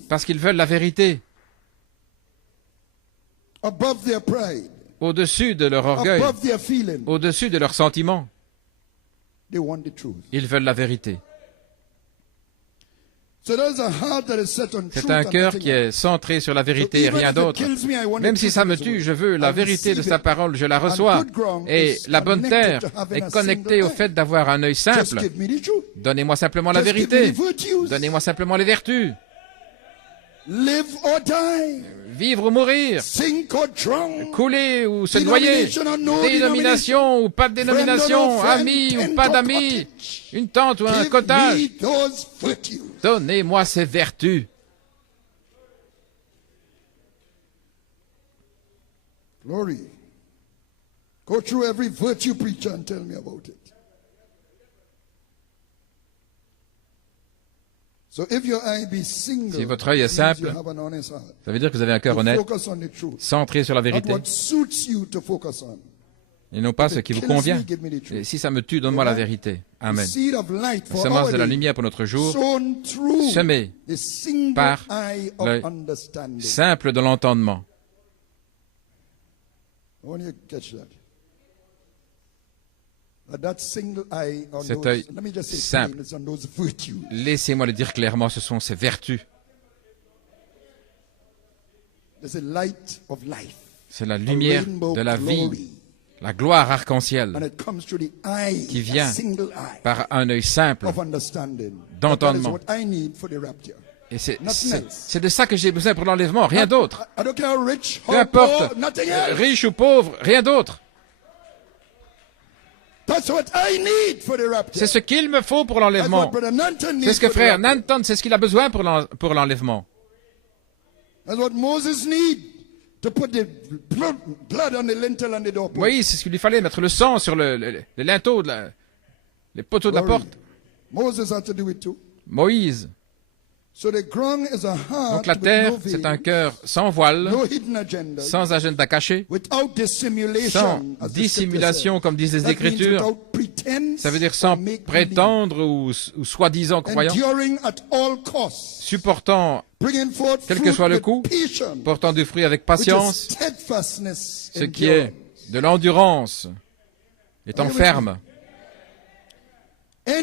Parce qu'ils veulent la vérité. Au-dessus de leur orgueil, au-dessus de leurs sentiments. Ils veulent la vérité. C'est un cœur qui est centré sur la vérité et rien d'autre. Même si ça me tue, je veux la vérité de sa parole, je la reçois. Et la bonne terre est connectée au fait d'avoir un œil simple. Donnez-moi simplement la vérité. Donnez-moi simplement les vertus. Vivre ou mourir, couler ou se noyer, dénomination ou pas de dénomination, amis ou pas d'amis, une tente ou un cottage. Donnez-moi ces vertus. Glory. Go through every virtue preacher and tell me about it. Si votre œil est simple, ça veut dire que vous avez un cœur honnête, centré sur la vérité, et non pas ce qui vous convient. Et si ça me tue, donne-moi la vérité. Amen. La semence de la lumière pour notre jour, semée par l'œil simple de l'entendement. Cet œil simple, laissez-moi le dire clairement, ce sont ces vertus. C'est la lumière de la vie, la gloire arc-en-ciel qui vient par un œil simple d'entendement. Et c'est de ça que j'ai besoin pour l'enlèvement, rien d'autre. Peu importe, riche ou pauvre, rien d'autre. C'est ce qu'il me faut pour l'enlèvement. C'est ce que frère Nanton, c'est ce qu'il a besoin pour l'enlèvement. Oui, c'est ce qu'il lui fallait, mettre le sang sur le linteau, les poteaux de la porte. Moïse. Donc la terre, c'est un cœur sans voile, sans agenda caché, sans dissimulation, comme disent les Écritures. Ça veut dire sans prétendre ou soi-disant croyant, supportant, quel que soit le coup, portant du fruit avec patience, ce qui est de l'endurance, étant ferme. Rien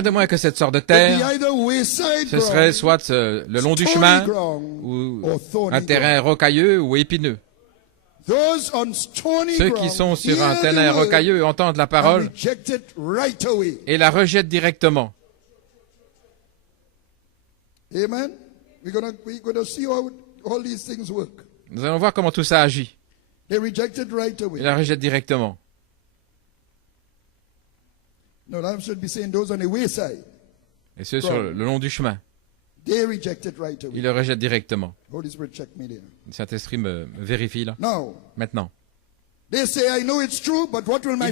de moins que cette sorte de terre, ce serait soit le long du chemin, ou un terrain rocailleux ou épineux. Ceux qui sont sur un terrain rocailleux entendent la parole et la rejettent directement. Amen. Nous allons voir comment tout ça agit. Ils la rejettent directement. Et ceux sur le long du chemin, ils le rejettent directement. Le Saint-Esprit me vérifie là. Maintenant. Il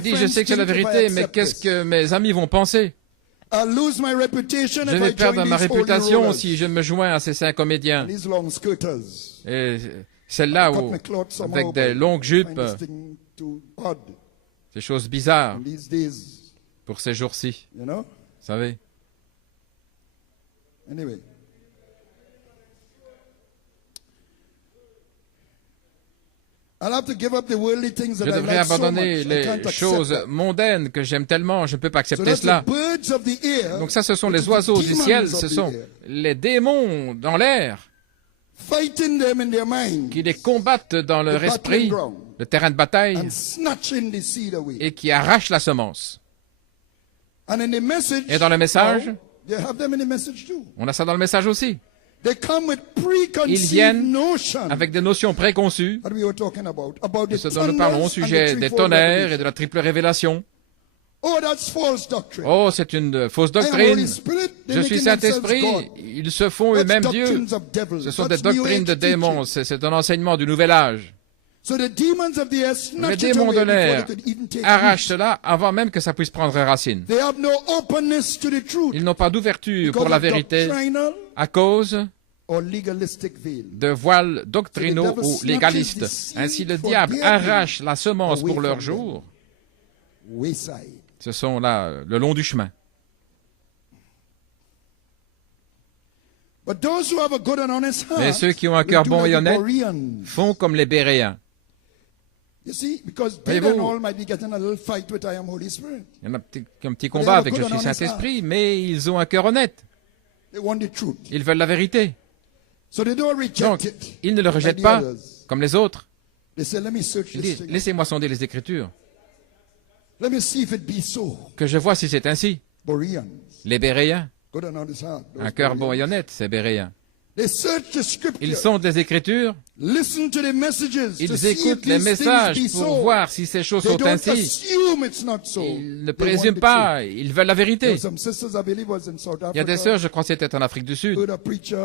dit, je sais que c'est la vérité, mais qu'est-ce que mes amis vont penser? Je vais perdre ma réputation si je me joins à ces saints comédiens. Et celle-là, avec des longues jupes, ces choses bizarres pour ces jours-ci. Vous savez? Je devrais abandonner les choses mondaines que j'aime tellement, je ne peux pas accepter cela. Donc ça, ce sont les oiseaux du ciel, ce sont les démons dans l'air qui les combattent dans leur esprit, le terrain de bataille, et qui arrachent la semence. Et dans le message, on a ça dans le message aussi. Ils viennent avec des notions préconçues de ce dont nous parlons au sujet des tonnerres et de la triple révélation. Oh, c'est une fausse doctrine. Je suis Saint-Esprit. Ils se font eux-mêmes Dieu. Ce sont des doctrines de démons. C'est un enseignement du nouvel âge. Les démons de l'air arrachent cela avant même que ça puisse prendre racine. Ils n'ont pas d'ouverture pour la vérité à cause de voiles doctrinaux ou légalistes. Ainsi, le diable arrache la semence pour leur jour. Ce sont là le long du chemin. Mais ceux qui ont un cœur bon et honnête font comme les Béréens. Voyez-vous, il y en a un petit combat avec Je suis Saint-Esprit, mais ils ont un cœur honnête. Ils veulent la vérité. Donc, ils ne le rejettent pas comme les autres. Ils disent, laissez-moi sonder les Écritures. Que je vois si c'est ainsi. Les Béréens. Un cœur bon et honnête, c'est Béréens. Ils sondent les Écritures, ils écoutent les messages pour voir si ces choses sont ainsi. Ils ne présument pas, ils veulent la vérité. Il y a des sœurs, je crois que c'était en Afrique du Sud,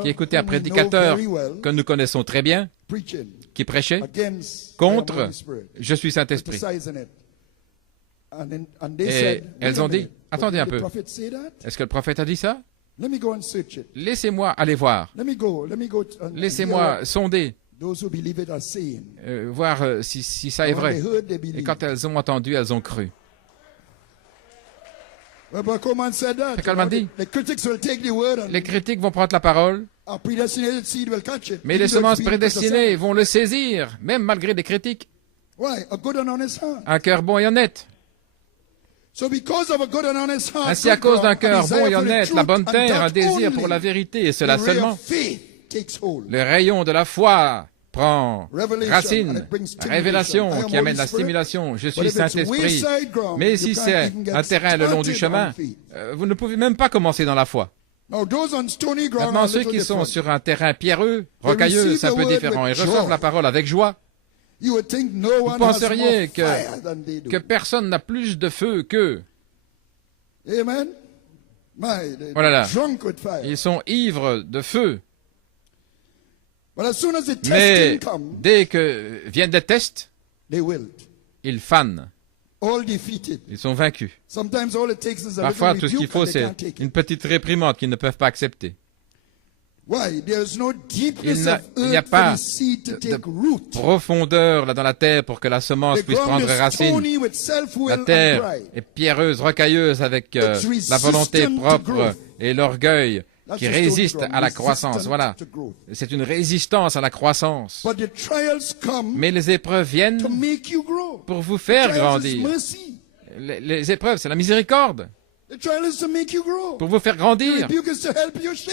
qui écoutaient un prédicateur que nous connaissons très bien, qui prêchait contre « Je suis Saint-Esprit ». Et elles ont dit, attendez un peu, est-ce que le prophète a dit ça? Laissez-moi aller voir. Laissez-moi sonder, voir si ça est vrai. Et quand elles ont entendu, elles ont cru. Calman dit, les critiques vont prendre la parole Mais les semences prédestinées vont le saisir, même malgré des critiques. Un cœur bon et honnête. Ainsi, à cause d'un cœur bon et honnête, la bonne terre, un désir pour la vérité, et cela seulement, le rayon de la foi prend racine, révélation qui amène la stimulation. Je suis Saint-Esprit. Mais si c'est un terrain le long du chemin, vous ne pouvez même pas commencer dans la foi. Maintenant, ceux qui sont sur un terrain pierreux, rocailleux, c'est un peu différent. Ils reçoivent la parole avec joie. Vous penseriez que personne n'a plus de feu qu'eux. Oh là là, ils sont ivres de feu. Mais dès que viennent des tests, ils fanent. Ils sont vaincus. Parfois, tout ce qu'il faut, c'est une petite réprimande qu'ils ne peuvent pas accepter. Il n'y a pas de profondeur là dans la terre pour que la semence puisse prendre racine. La terre est pierreuse, rocailleuse, avec la volonté propre et l'orgueil qui résiste à la croissance. Voilà. C'est une résistance à la croissance. Mais les épreuves viennent pour vous faire grandir. Les épreuves, c'est la miséricorde. Pour vous faire grandir.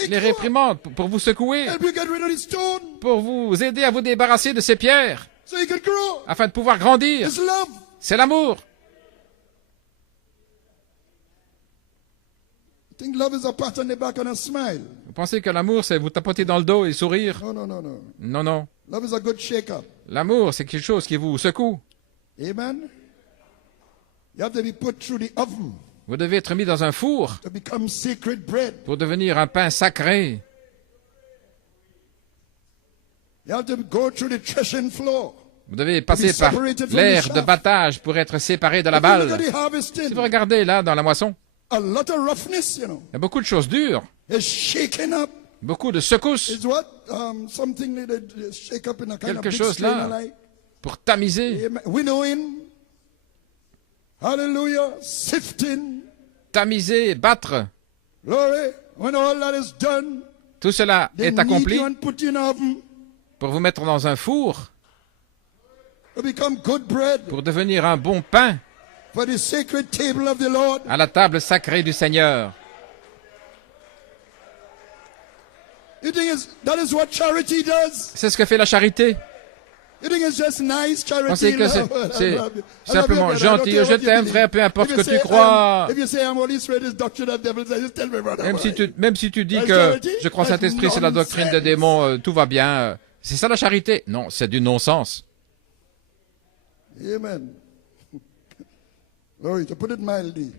Les réprimandes, pour vous secouer. Pour vous aider à vous débarrasser de ces pierres. Afin de pouvoir grandir. C'est l'amour. Vous pensez que l'amour, c'est vous tapoter dans le dos et sourire? Non, non. L'amour, c'est quelque chose qui vous secoue. Vous devez être mis dans un four pour devenir un pain sacré. Vous devez passer par l'air de battage pour être séparé de la balle. Si vous regardez là dans la moisson, il y a beaucoup de choses dures, beaucoup de secousses, quelque chose là pour tamiser. Hallelujah, sifting. Tamiser, battre. Tout cela est accompli pour vous mettre dans un four, pour devenir un bon pain à la table sacrée du Seigneur. C'est ce que fait la charité. Pensez que c'est simplement gentil, je t'aime frère, peu importe ce que tu crois. Même si tu dis que je crois Saint-Esprit, c'est la doctrine des démons, tout va bien. C'est ça la charité? Non, c'est du non-sens. Amen.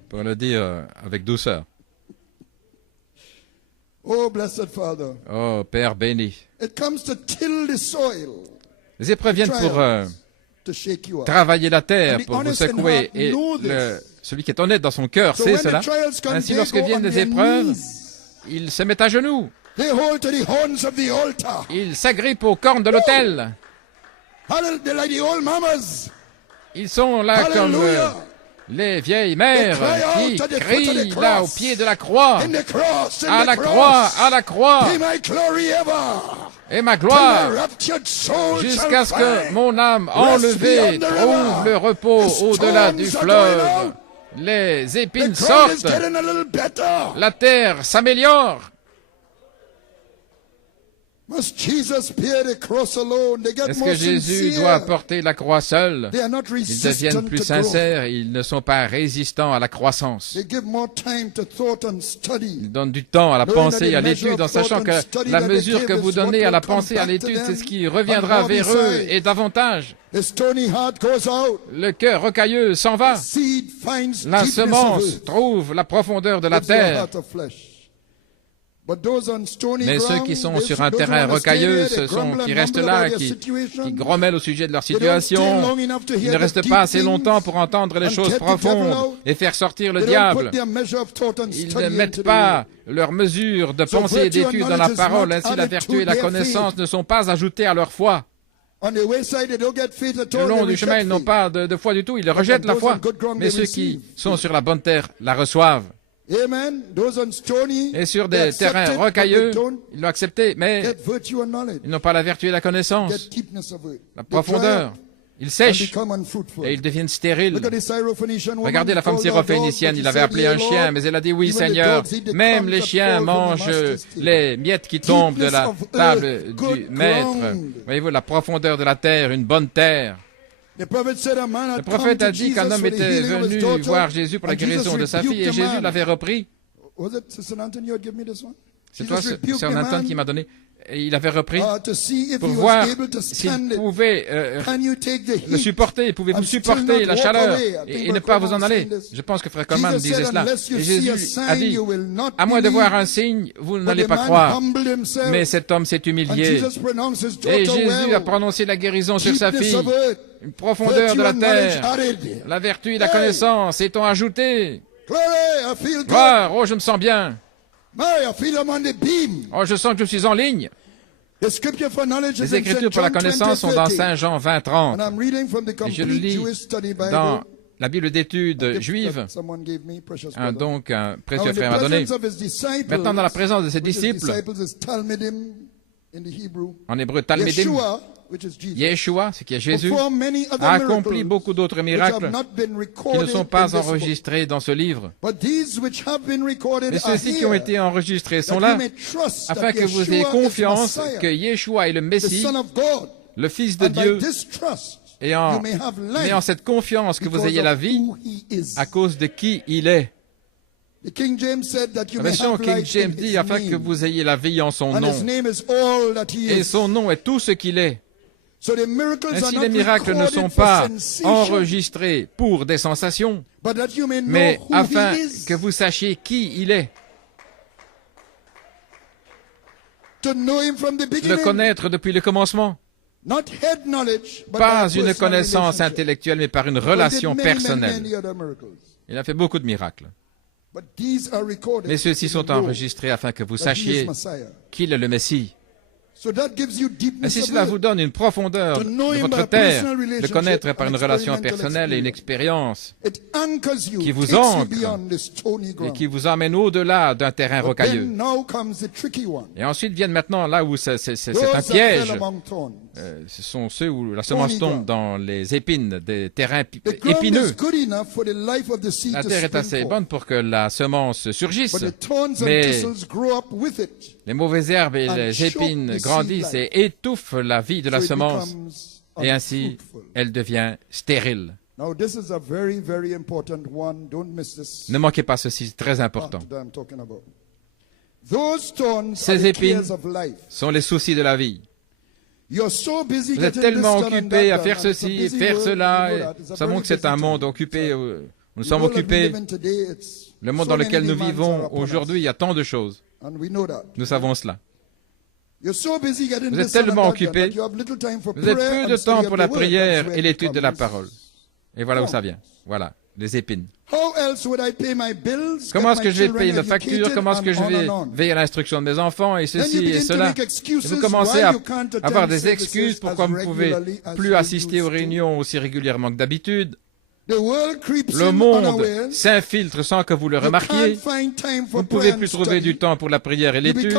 Pour le dire avec douceur. Oh, blessed Father. Oh, Père béni. It comes to till the soil. Les épreuves viennent pour travailler la terre, pour vous secouer. Et celui qui est honnête dans son cœur sait cela. Ainsi, lorsque viennent les épreuves, ils se mettent à genoux. Ils s'agrippent aux cornes de l'autel. Ils sont là comme les vieilles mères qui crient là au pied de la croix. À la croix, à la croix. Et ma gloire, jusqu'à ce que mon âme enlevée trouve le repos au-delà du fleuve. Les épines sortent, la terre s'améliore. Est-ce que Jésus doit porter la croix seul? Ils deviennent plus sincères, ils ne sont pas résistants à la croissance. Ils donnent du temps à la pensée et à l'étude, en sachant que la mesure que vous donnez à la pensée et à l'étude, c'est ce qui reviendra vers eux et davantage. Le cœur rocailleux s'en va. La semence trouve la profondeur de la terre. Mais ceux qui sont sur un terrain rocailleux, ce sont qui restent là, qui grommellent au sujet de leur situation. Ils ne restent pas assez longtemps pour entendre les choses profondes et faire sortir le diable. Ils ne mettent pas leur mesure de pensée et d'étude dans la parole. Ainsi, la vertu et la connaissance ne sont pas ajoutées à leur foi. Le long du chemin, ils n'ont pas de foi du tout. Ils rejettent la foi. Mais ceux qui sont sur la bonne terre la reçoivent. Et sur des terrains rocailleux, ils l'ont accepté, mais ils n'ont pas la vertu et la connaissance, la profondeur. Ils sèchent et ils deviennent stériles. Regardez la femme syrophénicienne, il avait appelé un chien, mais elle a dit oui Seigneur, même les chiens mangent les miettes qui tombent de la table du maître. Voyez-vous la profondeur de la terre, une bonne terre. Le prophète a dit qu'un homme était venu voir Jésus pour la guérison de sa fille et Jésus l'avait repris. C'est toi, c'est Anton qui m'a donné. Et il avait repris pour voir s'il pouvait le supporter. Pouvez-vous supporter la chaleur et ne pas vous en aller? Je pense que Frère Coleman disait cela. Et Jésus a dit, à moins de voir un signe, vous n'allez pas croire. Mais cet homme s'est humilié. Et Jésus a prononcé la guérison sur sa fille. Une profondeur de la terre, la vertu et la connaissance étant ajoutées. Gloire, oh, je me sens bien. Oh, je sens que je suis en ligne. Les Écritures pour la connaissance sont dans Saint Jean 20:30. Et je le lis dans la Bible d'études juive, donc un précieux frère m'a donné. Maintenant, dans la présence de ses disciples, en hébreu Talmidim, Yeshua, ce qui est Jésus, a accompli beaucoup d'autres miracles qui ne sont pas enregistrés dans ce livre. Mais ceux-ci qui ont été enregistrés sont là afin que vous ayez confiance que Yeshua est le Messie, le Fils de Dieu, et en cette confiance que vous ayez la vie à cause de qui il est. La version King James dit afin que vous ayez la vie en son nom. Et son nom est tout ce qu'il est. Ainsi, les miracles ne sont pas enregistrés pour des sensations, mais afin que vous sachiez qui il est. Le connaître depuis le commencement. Pas une connaissance intellectuelle, mais par une relation personnelle. Il a fait beaucoup de miracles. Mais ceux-ci sont enregistrés afin que vous sachiez qu'il est le Messie. Ainsi, cela vous donne une profondeur de votre terre, de connaître par une relation personnelle et une expérience qui vous ancre et qui vous emmène au-delà d'un terrain rocailleux. Et ensuite viennent maintenant là où c'est un piège. Ce sont ceux où la semence tombe dans les épines, des terrains épineux. La terre est assez bonne pour que la semence surgisse, mais les mauvaises herbes et les épines grandissent et étouffent la vie de la semence, et ainsi elle devient stérile. Ne manquez pas ceci, c'est très important. Ces épines sont les soucis de la vie. Vous êtes tellement occupés à faire ceci et faire cela. Nous savons que c'est un monde occupé. Nous sommes occupés. Le monde dans lequel nous vivons aujourd'hui, il y a tant de choses. Nous savons cela. Vous êtes tellement occupés. Vous avez peu de temps pour la prière et l'étude de la parole. Et voilà où ça vient. Voilà, les épines. Comment est-ce que je vais payer mes factures? Comment est-ce que je vais veiller à l'instruction de mes enfants et ceci et cela? Et vous commencez à avoir des excuses pourquoi vous ne pouvez plus assister aux réunions aussi régulièrement que d'habitude. Le monde s'infiltre sans que vous le remarquiez. Vous ne pouvez plus trouver du temps pour la prière et l'étude.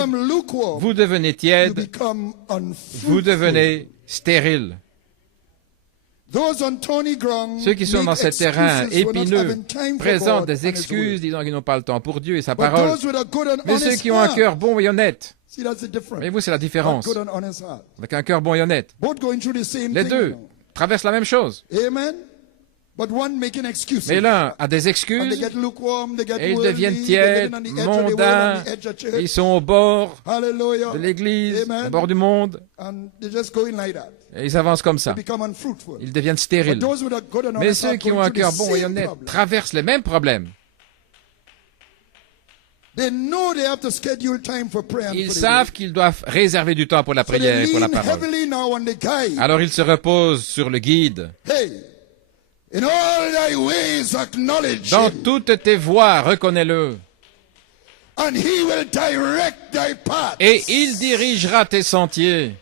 Vous devenez tiède. Vous devenez stérile. Ceux qui sont dans ces terrains épineux présentent des excuses disant qu'ils n'ont pas le temps pour Dieu et sa parole. Mais ceux qui ont un cœur bon et honnête, mais vous, c'est la différence. Avec un cœur bon et honnête. Les deux traversent la même chose. Mais l'un a des excuses et ils deviennent tièdes, mondains, ils sont au bord de l'église, au bord du monde, et ils avancent comme ça. Ils deviennent stériles. Mais ceux qui ont un cœur bon et honnête traversent les mêmes problèmes. Ils savent qu'ils doivent réserver du temps pour la prière et pour la parole. Alors ils se reposent sur le guide. Dans toutes tes voies, reconnais-le. Et il dirigera tes sentiers.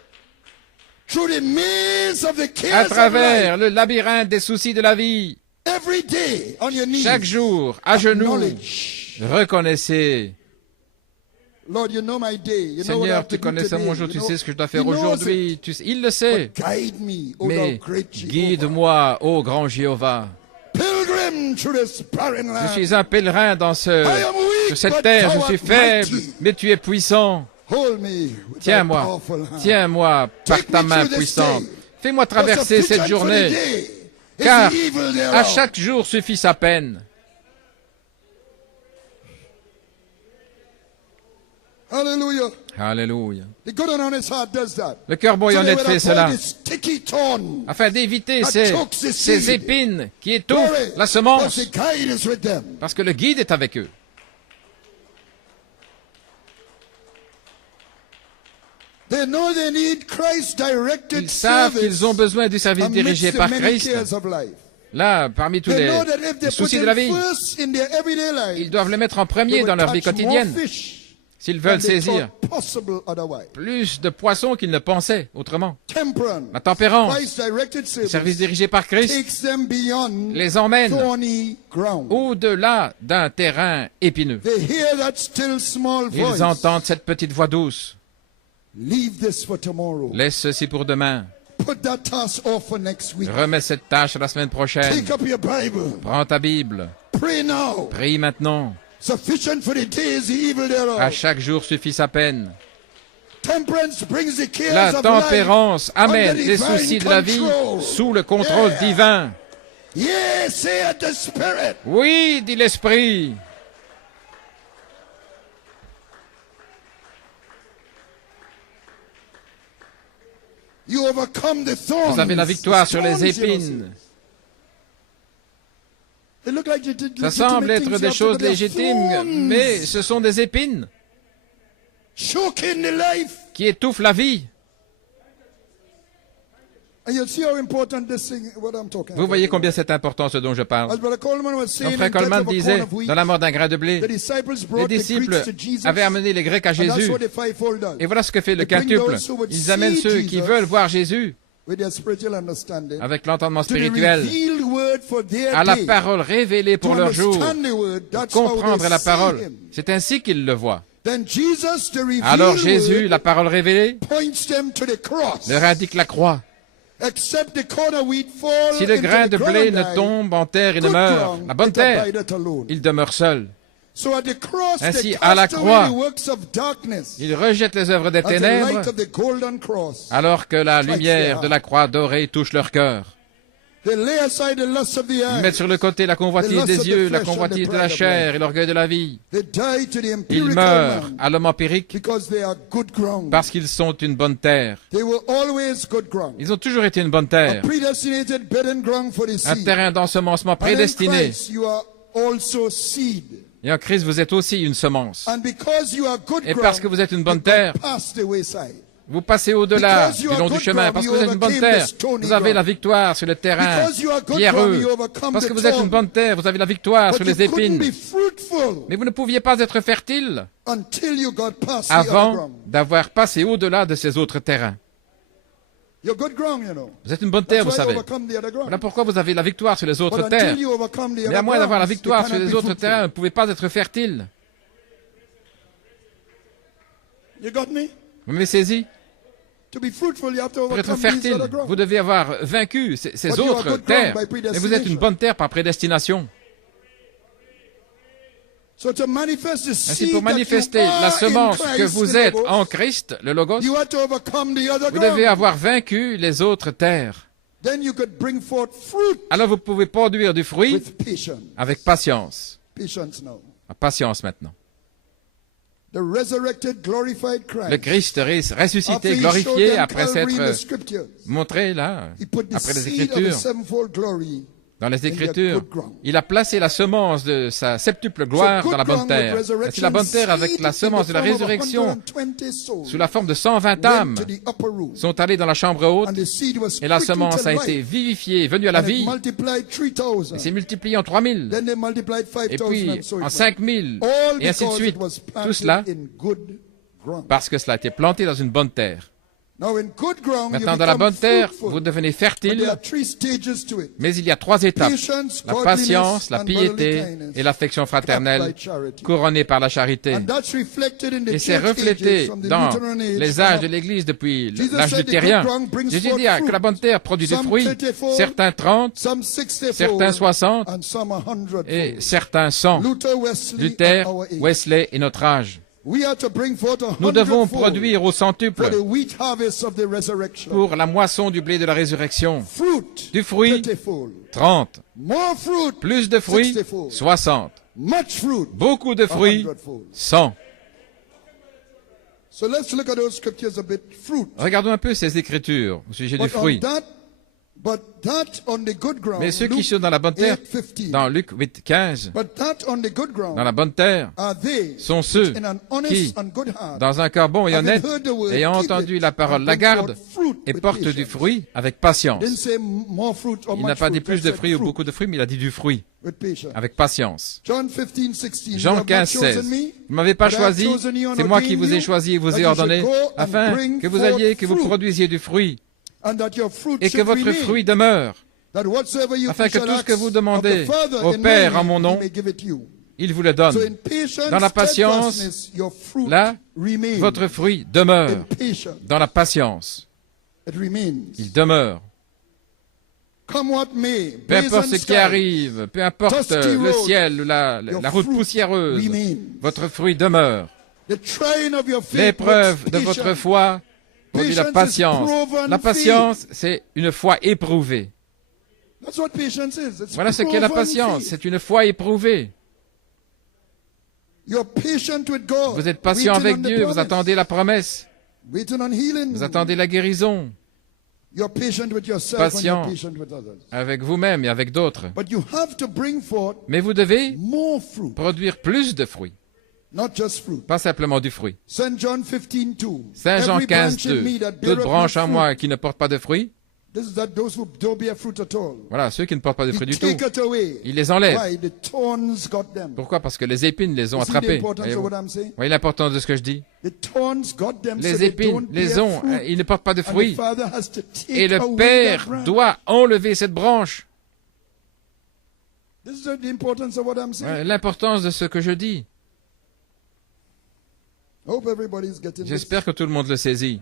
À travers le labyrinthe des soucis de la vie. Chaque jour, à genoux, reconnaissez. Lord, you know my day. You know what I Seigneur, have to tu do connais today. mon jour, tu You know, sais ce que je dois He faire knows aujourd'hui. it. Il le sait. But guide me, O Mais thou great Jehovah. guide-moi, ô grand Jéhovah. Pilgrim through this barren land. Je suis un pèlerin dans I am weak, sur cette but terre. thou Je suis art faible, mighty. mais tu es puissant. Hold me with thy Tiens-moi, powerful hand. tiens-moi par Take ta me main through this puissante. day. Fais-moi For traverser sufficient cette for the journée, day is car the evil à thereof. chaque jour suffit sa peine. Hallelujah. Alléluia. The good and honest heart does that. Le cœur bon et So they honnête will fait avoid cela, the sticky thorn. afin d'éviter That ces chokes the seed. épines qui étouffent Glory. la Because semence, the guide is with them. parce que le guide est avec eux. They know they need Christ-directed Ils savent service qu'ils ont besoin du service dirigé amidst par the many Christ. cares of life. Là, parmi tous They les know that if they put soucis de him la vie, first in their everyday life, ils doivent le mettre en they premier will dans leur vie catch more quotidienne fish s'ils than veulent they saisir thought possible otherwise. plus de poissons qu'ils ne pensaient autrement. Temperance, La tempérance, Christ-directed le service, service dirigé par Christ, takes them beyond les emmène thorny ground. au-delà d'un terrain épineux. They hear that still small voice. Ils entendent cette petite voix douce. Leave this for tomorrow. Laisse ceci pour demain. Put that task off for next week. Remets cette tâche la semaine prochaine. Take up your Bible. Prends ta Bible. Pray now. Prie maintenant. Sufficient for the day is the evil À thereof. chaque jour suffit sa peine. Temperance brings the cares La of tempérance life amène under les divine soucis de la vie control. sous le contrôle Yeah. divin. Yes, saith the Spirit. Oui, dit l'Esprit. You overcome the thorns. Vous avez la victoire The sur les thorns, you know, épines. They look like Ça semble être des choses légitimes, mais mais ce sont des épines choking the life. qui étouffent la vie. And you'll see how important this thing, what I'm talking Vous voyez combien c'est important ce dont je parle. As Brother Coleman was saying, Comme frère in Death Coleman of a disait, Corn of Wheat, dans la mort d'un grain de blé, the disciples les brought the disciples Greeks to Jesus, avaient amené les Grecs à and that's Jésus. what the fivefold does. Et voilà ce que fait le They bring quintuple. those who would Ils amènent see ceux qui Jesus veulent voir Jésus with their spiritual understanding avec l'entendement to the spirituel revealed word for their à la day. parole révélée pour To leur jour, understand the word, that's how comprendre they la see parole. him. C'est ainsi qu'ils le voient. Then Jesus, the revealed Alors Jésus, word, la parole révélée, points them to the cross. leur indique la croix. Except the corn of wheat fall Si le into grain the de blé ground and ne die, tombe en terre et ne good meurt, ground, la bonne it terre, abideth alone. il demeure seul. So at the cross, Ainsi, they à la cast croix, away the works of darkness Il rejette les œuvres des at the ténèbres, light of the golden cross. alors que la lumière de la croix dorée touche leur cœur. They lay aside the lust of the Ils eye. mettent sur le côté la convoitise des yeux, la convoitise de la chair et l'orgueil de la vie. They die to the Ils empirical meurent man à l'homme empirique because they are good ground. parce qu'ils sont une bonne terre. They were always good ground. Ils ont toujours été une bonne A terre, predestinated bedding ground for the un seed. terrain d'ensemencement And in prédestiné. Christ, you are also seed. Et en Christ, vous êtes aussi une semence. And because you are good Et ground, parce que vous êtes une bonne you terre, go past the wayside. vous passez au-delà Because du you are long du good chemin. ground, Parce que you vous êtes une bonne overcame terre, the stony vous avez ground. la victoire sur le terrain Because you are good ground, pierreux. you overcome Parce que the vous êtes une thorn. bonne terre, vous avez la victoire But sur you les couldn't épines. be fruitful Mais vous ne pouviez pas être fertile until you got past the other avant ground. d'avoir passé au-delà de ces autres terrains. You're good ground, you know. Vous êtes une bonne terre, That's vous why you savez. overcome the other ground. Voilà pourquoi vous avez la victoire sur les autres But terres. until you overcome the Mais à other moins d'avoir la grounds, victoire you sur cannot les be autres fruitful. terrains, vous ne pouvez pas être fertile. You got me? Vous m'avez saisi? To be fruitful, you have to Pour être overcome these fertile, other grounds. vous devez avoir vaincu ces But you are autres good ground terres. by Mais vous êtes une predestination. bonne terre par prédestination. So to manifest the Ainsi, seed pour that you manifester are la in semence Christ, que vous the êtes Logos, en Christ, le Logos, you have to overcome the other vous devez ground. avoir vaincu les autres terres. Then you could bring forth fruit Alors vous pouvez produire du fruit with patience. avec patience. Patience now. Patience maintenant. The resurrected, glorified Christ. Le Christ After ressuscité, he showed glorifié, them après Calvary in the s'être scriptures, montré là, he put the après les seed of the Écritures, sevenfold glory dans les in their Écritures, good ground. il a placé la semence de sa septuple gloire So dans la good bonne ground with terre. resurrection Ainsi, la bonne terre, avec seed la in semence the de la form of résurrection, 120 souls, sous la forme de 120 went âmes, to the upper room, sont allées dans la chambre haute, and the seed was et la quickened semence to a été life, vivifiée, venue à la and it vie, multiplied 3,000. et s'est multipliée en 3000, Then they multiplied et 5,000 puis and so it en went. 5000, All et ainsi de because suite. it was Tout planted cela in good ground. parce que cela a été planté dans une bonne terre. Maintenant, dans la bonne terre, vous devenez fertile, mais il y a 3 étapes. La patience, la piété et l'affection fraternelle, couronnée par la charité. Et c'est reflété dans les âges de l'Église depuis l'âge luthérien. Jésus dit que la bonne terre produit des fruits, certains 30, certains 60 et certains 100. Luther, Wesley et notre âge. Nous devons produire au centuple pour la moisson du blé de la résurrection. Du fruit, 30. Plus de fruits, 60. Beaucoup de fruits, 100. Regardons un peu ces écritures au sujet du fruit. Mais ceux qui sont dans la bonne terre, dans Luc 8, 15, dans la bonne terre, sont ceux qui, dans un cœur bon et honnête, ayant entendu la parole, la gardent et portent du fruit avec patience. Il n'a pas dit plus de fruits ou beaucoup de fruits, mais il a dit du fruit, avec patience. Jean 15, 16. Vous ne m'avez pas choisi, c'est moi qui vous ai choisi et vous ai ordonné, afin que vous alliez, que vous produisiez du fruit, et que votre fruit demeure, afin que tout ce que vous demandez au Père en mon nom, il vous le donne. Dans la patience, là, votre fruit demeure. Dans la patience, il demeure. Peu importe ce qui arrive, peu importe le ciel ou la route poussiéreuse, votre fruit demeure. L'épreuve de votre foi produit la patience. La patience, c'est une foi éprouvée. Voilà ce qu'est la patience. C'est une foi éprouvée. Vous êtes patient avec Dieu, vous attendez la promesse. Vous attendez la guérison. Patient avec vous-même et avec d'autres. Mais vous devez produire plus de fruits. Pas simplement du fruit. Saint Jean 15, 2. Toute branche en moi qui ne porte pas de fruits, voilà, ceux qui ne portent pas de fruits du tout, il les enlève. Pourquoi? Parce que les épines les ont attrapés. Voyez l'importance de ce que je dis? Les épines les ont, ils ne portent pas de fruits. Et le Père doit enlever cette branche. L'importance de ce que je dis. J'espère que tout le monde le saisit.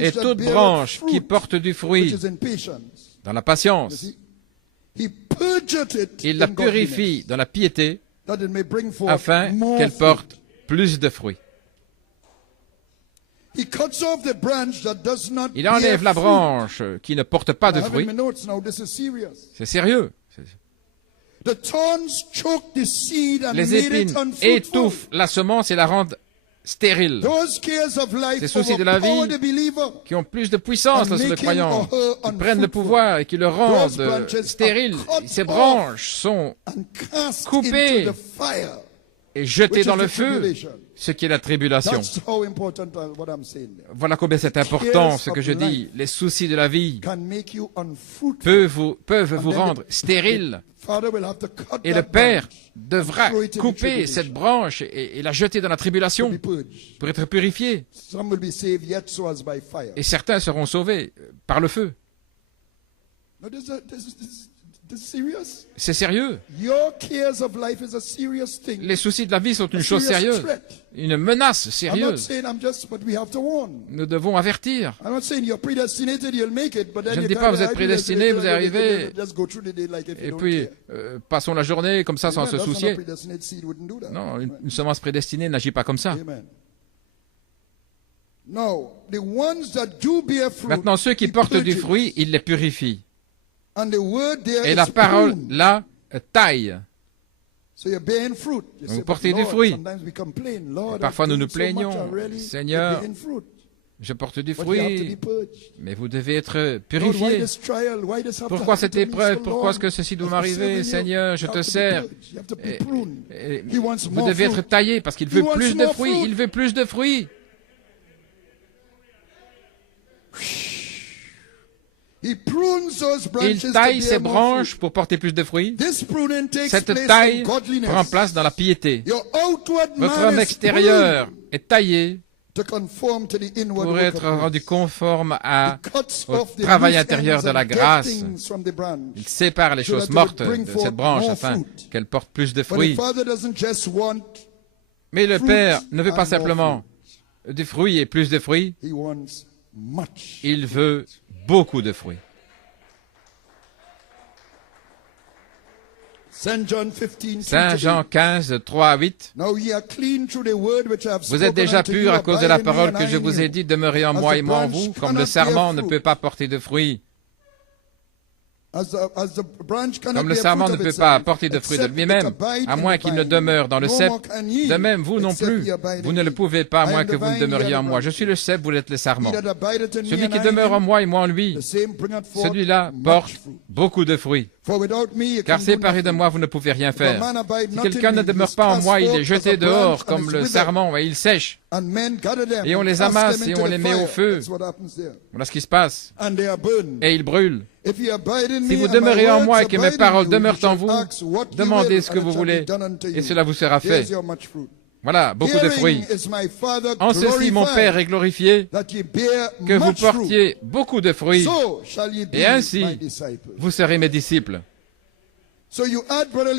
Et toute branche qui porte du fruit dans la patience, il la purifie dans la piété afin qu'elle porte plus de fruits. Il enlève la branche qui ne porte pas de fruits. C'est sérieux. Les épines étouffent la semence et la rendent stérile. Ces soucis de la vie qui ont plus de puissance sur le croyant, qui prennent le pouvoir et qui le rendent stérile. Ces branches sont coupées et jetées dans le feu, ce qui est la tribulation. Voilà combien c'est important ce que je dis. Les soucis de la vie peuvent vous rendre stérile. Et le Père devra couper cette branche et la jeter dans la tribulation pour être purifié. Et certains seront sauvés par le feu. C'est sérieux. Les soucis de la vie sont une chose sérieuse, une menace sérieuse. Nous devons avertir. Je ne dis pas vous êtes prédestinés, vous arrivez, et puis passons la journée comme ça sans se soucier. Non, une semence prédestinée n'agit pas comme ça. Maintenant, ceux qui portent du fruit, il les purifie. Et la parole, là, taille. Vous portez du fruit. Et parfois, nous nous plaignons. Seigneur, je porte du fruit, mais vous devez être purifié. Pourquoi cette épreuve? Pourquoi est-ce que ceci doit m'arriver? Seigneur, je te sers. Et vous devez être taillé parce qu'il veut plus de fruits. Il veut plus de fruits. Il taille ces branches pour porter plus de fruits. Cette taille prend place dans la piété. Votre homme extérieur est taillé pour être rendu conforme au travail intérieur de la grâce. Il sépare les choses mortes de cette branche afin qu'elle porte plus de fruits. Mais le Père ne veut pas simplement du fruit et plus de fruits. Il veut beaucoup de fruits. Saint Jean 15, 3 à 8. Vous êtes déjà purs à cause de la parole que je vous ai dite, demeurez en moi et moi en vous, comme le sarment ne peut pas porter de fruits. Comme le sarment ne peut pas porter de fruits de lui-même, à moins qu'il ne demeure dans le cep, de même vous non plus, vous ne le pouvez pas, à moins que vous ne demeuriez en moi. Je suis le cep, vous êtes le sarment. Celui qui demeure en moi et moi en lui, celui-là porte beaucoup de fruits. Car séparé de moi, vous ne pouvez rien faire. Si quelqu'un ne demeure pas en moi, il est jeté dehors comme le sarment et il sèche. Et on les amasse et on les met au feu. Voilà ce qui se passe. Et ils brûlent. Si vous demeurez en moi et que mes paroles demeurent en vous, demandez ce que vous voulez et cela vous sera fait. Voilà, beaucoup de fruits. En ceci, mon Père est glorifié, que vous portiez beaucoup de fruits, et ainsi, vous serez mes disciples.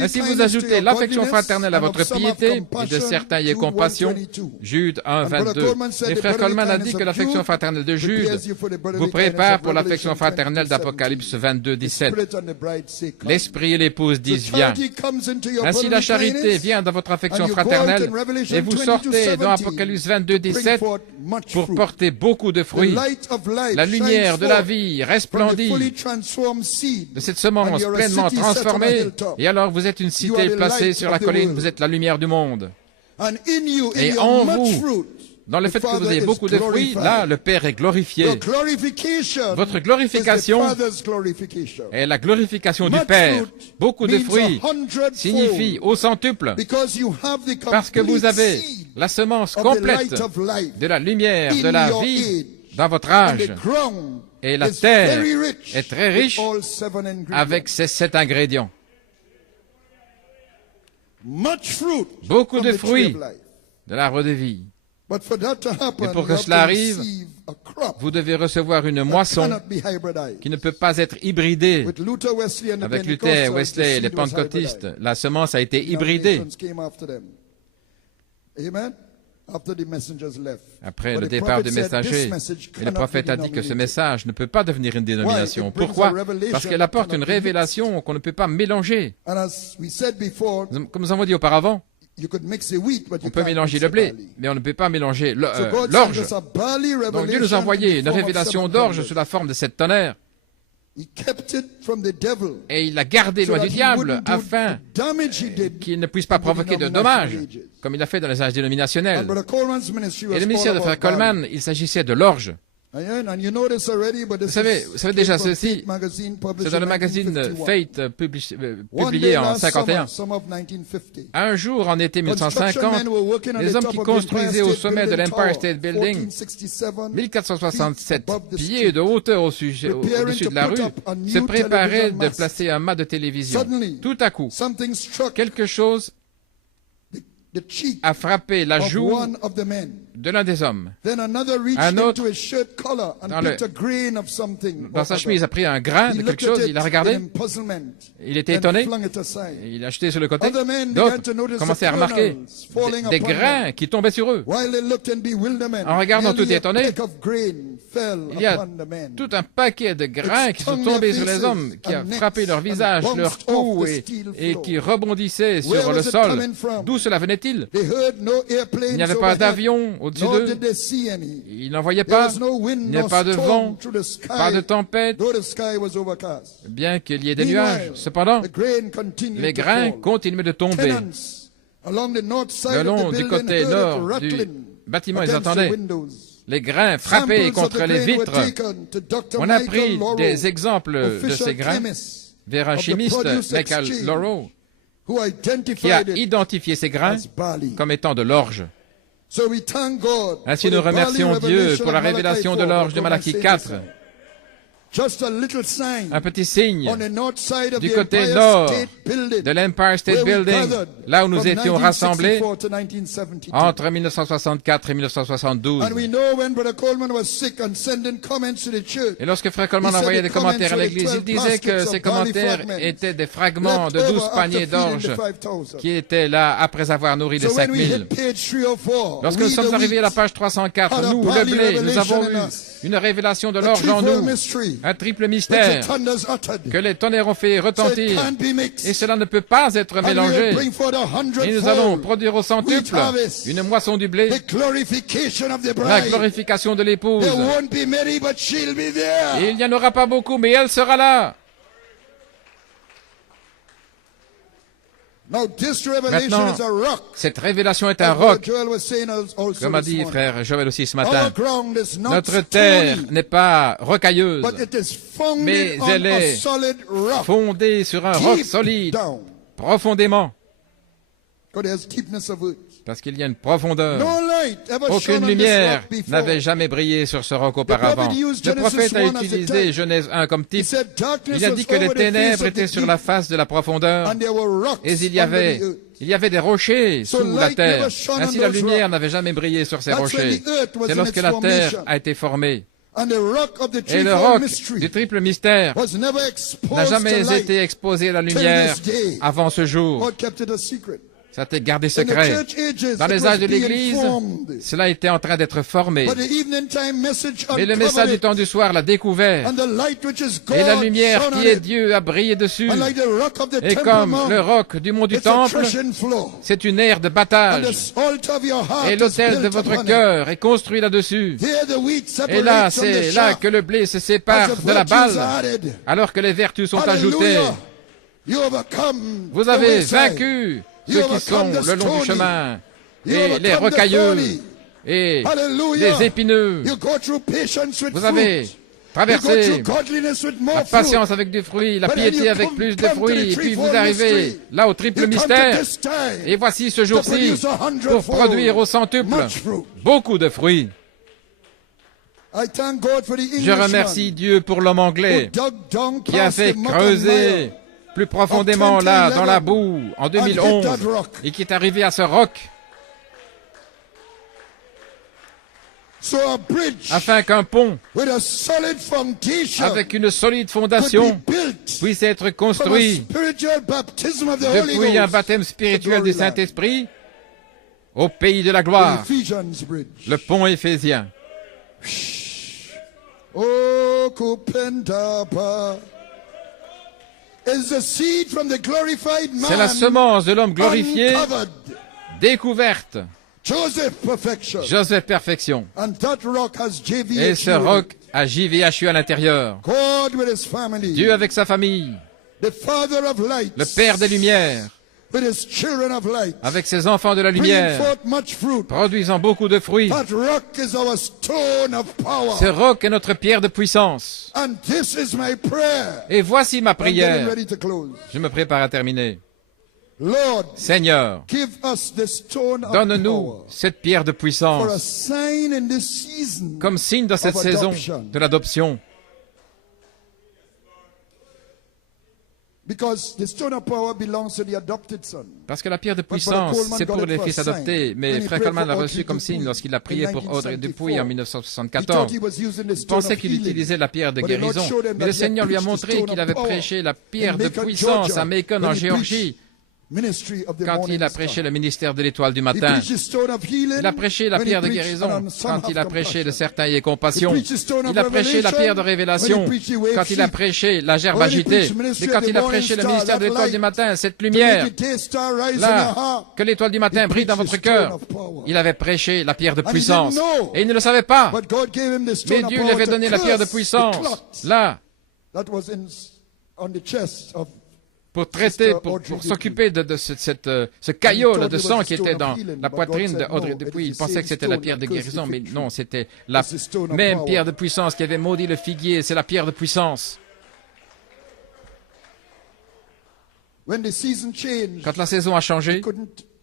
Ainsi, vous ajoutez l'affection fraternelle à votre piété, et de certains y est compassion. Jude 1, 22. Et frère Coleman a dit que l'affection fraternelle de Jude vous prépare pour l'affection fraternelle d'Apocalypse 22, 17. L'Esprit et l'épouse disent viens. Ainsi, la charité vient dans votre affection fraternelle, et vous sortez dans Apocalypse 22, 17 pour porter beaucoup de fruits. La lumière de la vie resplendit de cette semence pleinement transformée. Et alors vous êtes une cité placée sur la colline, vous êtes la lumière du monde. Et en vous, dans le fait que vous ayez beaucoup de fruits, là, le Père est glorifié. Votre glorification est la glorification du Père. Beaucoup de fruits signifie au centuple, parce que vous avez la semence complète de la lumière, de la vie dans votre âge. Et la terre est très riche avec ces 7 ingrédients. Beaucoup de fruits de l'arbre de vie. Et pour que cela arrive, vous devez recevoir une moisson qui ne peut pas être hybridée. Avec Luther, Wesley et les pentecôtistes, la semence a été hybridée. Après le départ des messagers, et le prophète a dit que ce message ne peut pas devenir une dénomination. Pourquoi? Parce qu'elle apporte une révélation qu'on ne peut pas mélanger. Comme nous avons dit auparavant, on peut mélanger le blé, mais on ne peut pas mélanger l'orge. Donc Dieu nous a envoyé une révélation d'orge sous la forme de 7 tonnerres. Et il a gardé loin du diable afin qu'il ne puisse pas provoquer de dommages, comme il a fait dans les âges dénominationnels. Et le ministère de Frère Coleman, il s'agissait de l'orge. Vous savez déjà ceci, c'est dans le magazine Fate publié en 51. Un jour, en été 1950, les hommes qui construisaient au sommet de l'Empire State Building, 1467 pieds de hauteur au-dessus de la rue, se préparaient de placer un mât de télévision. Tout à coup, quelque chose a frappé la joue de l'un des hommes. Un autre, dans sa chemise, a pris un grain de quelque chose, il a regardé, il était étonné, il a jeté sur le côté. D'autres commençaient à remarquer des grains qui tombaient sur eux. En regardant tout étonné, il y a tout un paquet de grains qui sont tombés sur les hommes, qui a frappé leur visage, leur cou et qui rebondissaient sur le sol. D'où cela venait-il? Il n'y avait pas d'avion au-dessus d'eux. Ils n'en voyaient pas. Il n'y avait pas de vent, pas de tempête, bien qu'il y ait des nuages. Cependant, les grains continuaient de tomber. Le long du côté nord du bâtiment, ils entendaient les grains frappaient contre les vitres. On a pris des exemples de ces grains vers un chimiste, Michael Lauro, qui a identifié ces grains comme étant de l'orge. Ainsi, nous remercions Dieu pour la révélation de l'orge de Malachie 4. un petit signe du côté nord de l'Empire State Building, là où nous étions rassemblés entre 1964 et 1972. Et lorsque Frère Coleman envoyait des commentaires à l'église, il disait que ces commentaires étaient des fragments de 12 paniers d'orge qui étaient là après avoir nourri les 5000. Lorsque nous sommes arrivés à la page 304, nous, le blé, nous avons eu une révélation de l'orge en nous, un triple mystère que les tonnerres ont fait retentir, et cela ne peut pas être mélangé. Et nous allons produire au centuple une moisson du blé, la glorification de l'épouse. Et il n'y en aura pas beaucoup, mais elle sera là. Maintenant, cette révélation est un roc, comme a dit frère Joël aussi ce matin. Notre terre n'est pas rocailleuse, mais elle est fondée sur un roc solide, profondément, parce qu'il y a une profondeur. Aucune lumière n'avait jamais brillé sur ce roc auparavant. Le prophète a utilisé Genèse 1 comme type. Il a dit que les ténèbres étaient sur la face de la profondeur et il y avait des rochers sous la terre. Ainsi la lumière n'avait jamais brillé sur ces rochers. C'est lorsque la terre a été formée. Et le roc du triple mystère n'a jamais été exposé à la lumière avant ce jour. Ça a été gardé secret. Dans les âges de l'Église, cela était en train d'être formé. Mais le message du temps du soir l'a découvert. Et la lumière qui est Dieu a brillé dessus. Et comme le roc du mont du Temple, c'est une aire de battage. Et l'autel de votre cœur est construit là-dessus. Et là, c'est là que le blé se sépare de la balle, alors que les vertus sont ajoutées. Vous avez vaincu ceux qui sont le long du chemin, et les rocailleux, et les épineux. Vous avez traversé la patience avec du fruit, la piété avec plus de fruits, et puis vous arrivez là au triple mystère. Et voici ce jour-ci pour produire au centuple beaucoup de fruits. Je remercie Dieu pour l'homme anglais qui a fait creuser plus profondément là, dans la boue, en 2011, et qui est arrivé à ce roc, afin qu'un pont, avec une solide fondation, puisse être construit depuis un baptême spirituel du Saint-Esprit au pays de la gloire, le pont éphésien. C'est la semence de l'homme glorifié, découverte. Joseph perfection. Et ce roc a JVHU à l'intérieur. Dieu avec sa famille. Le Père des Lumières. Avec ses enfants de la lumière, produisant beaucoup de fruits. Ce roc est notre pierre de puissance. Et voici ma prière. Je me prépare à terminer. Seigneur, donne-nous cette pierre de puissance comme signe dans cette saison de l'adoption. Parce que la pierre de puissance, c'est pour les fils adoptés. Mais Frère Coleman l'a reçu comme signe lorsqu'il a prié pour Audrey Dupuis en 1974. Il pensait qu'il utilisait la pierre de guérison. Mais le Seigneur lui a montré qu'il avait prêché la pierre de puissance à Macon en Géorgie. Quand il a prêché le ministère de l'étoile du matin, il a prêché la pierre de guérison quand il a prêché le certain et compassion. Il a prêché la pierre de révélation quand il a prêché la gerbe agitée. Et quand il a prêché le ministère de l'étoile du matin, cette lumière, là, que l'étoile du matin brille dans votre cœur, il avait prêché la pierre de puissance. Et il ne le savait pas. Mais Dieu lui avait donné la pierre de puissance, là, pour traiter, pour s'occuper de ce caillot de sang qui était dans la poitrine d'Audrey Dupuis. Il pensait que c'était la pierre de guérison, mais non, c'était la même pierre de puissance qui avait maudit le figuier. C'est la pierre de puissance. Quand la saison a changé,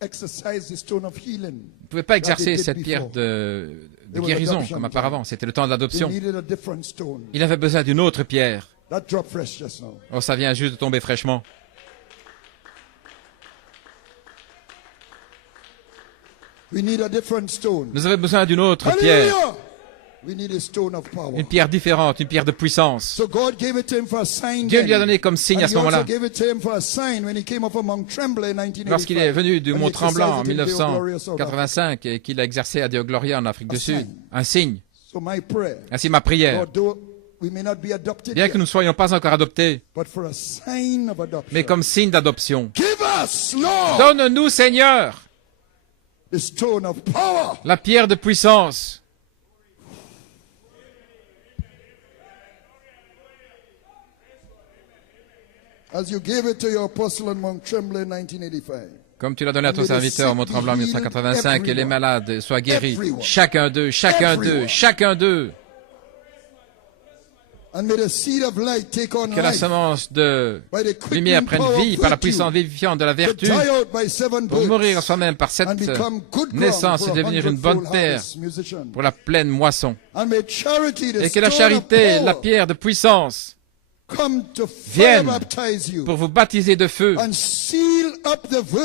ne pouvaient pas exercer cette pierre de guérison comme auparavant. C'était le temps de l'adoption. Il avait besoin d'une autre pierre. Oh, ça vient juste de tomber fraîchement. Nous avons besoin d'une autre pierre. Une pierre différente, une pierre de puissance. Dieu lui a donné comme signe à ce moment-là. Lorsqu'il est venu du Mont Tremblant en 1985 et qu'il a exercé à Deo Gloria en Afrique du Sud, un signe. Ainsi ma prière. Bien que nous ne soyons pas encore adoptés, mais comme signe d'adoption. Donne-nous, Seigneur, la pierre de puissance. Comme tu l'as donné à ton serviteur au Mont Tremblant en 1985, que les malades soient guéris. Chacun d'eux, chacun d'eux, chacun d'eux. Que la semence de lumière prenne vie par la puissance vivifiante de la vertu pour mourir en soi-même par cette naissance et devenir une bonne terre pour la pleine moisson. Et que la charité, la pierre de puissance, viennent pour vous baptiser de feu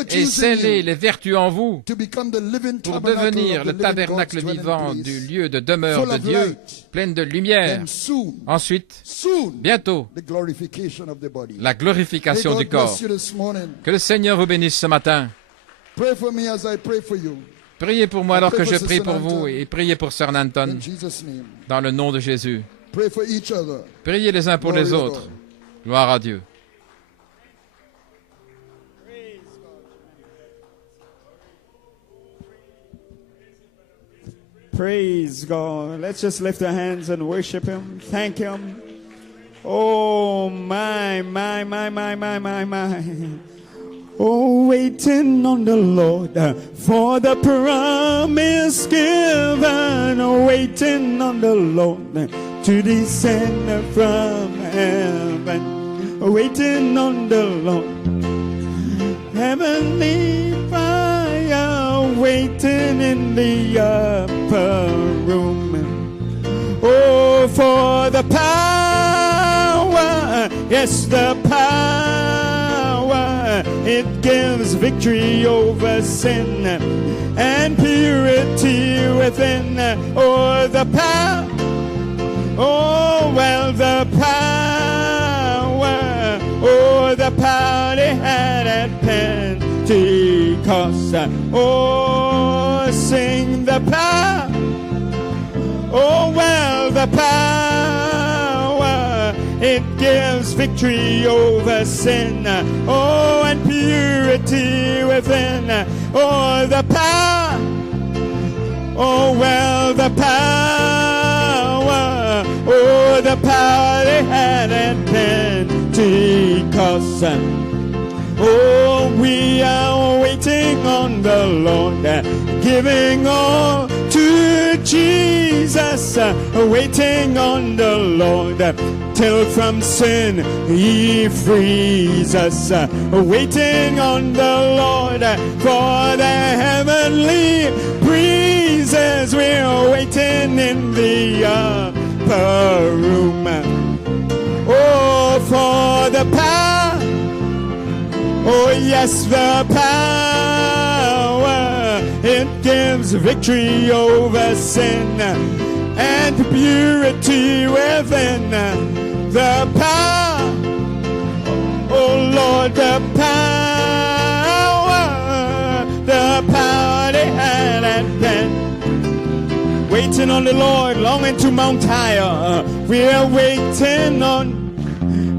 et sceller les vertus en vous pour devenir le tabernacle vivant du lieu de demeure de Dieu, pleine de lumière. Ensuite, bientôt, la glorification du corps. Que le Seigneur vous bénisse ce matin. Priez pour moi alors que je prie pour vous et priez pour Sœur Nanton dans le nom de Jésus. Priez les uns pour les autres. Gloire à Dieu. Praise God. Let's just lift our hands and worship Him. Thank Him. Oh, my. Oh, waiting on the Lord for the promise given. Waiting on the Lord to descend from heaven. Waiting on the Lord. Heavenly fire waiting in the upper room. Oh, for the power, yes, the power, it gives victory over sin and purity within. Oh, the power, oh, well, the power, oh, the power they had at Pentecost. Oh, sing the power, oh, well, the power, it gives victory over sin, oh, and purity within. Oh, the power, oh, well, the power, oh, the power they had at Pentecost. Oh, we are waiting on the Lord, giving all to Jesus, waiting on the Lord, till from sin He frees us, waiting on the Lord for the heavenly breezes. We're waiting in the upper room. Oh, for the power, oh yes, the power, it gives victory over sin and purity within. The power, oh Lord, the power they had at then. Waiting on the Lord, longing to mount higher. We're waiting on,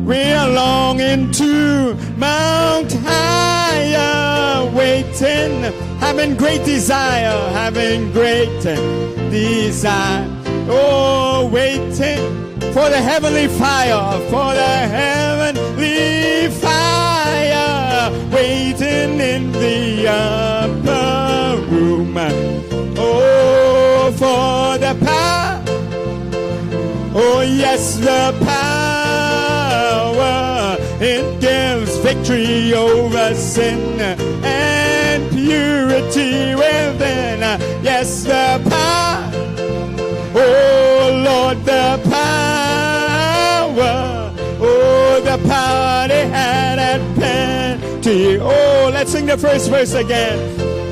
we're longing to mount higher, waiting, having great desire, oh, waiting for the heavenly fire, waiting in the upper room. Oh, for the power, oh yes, the power, it gives victory over sin and purity the power they had at Pentecost. Oh, let's sing the first verse again.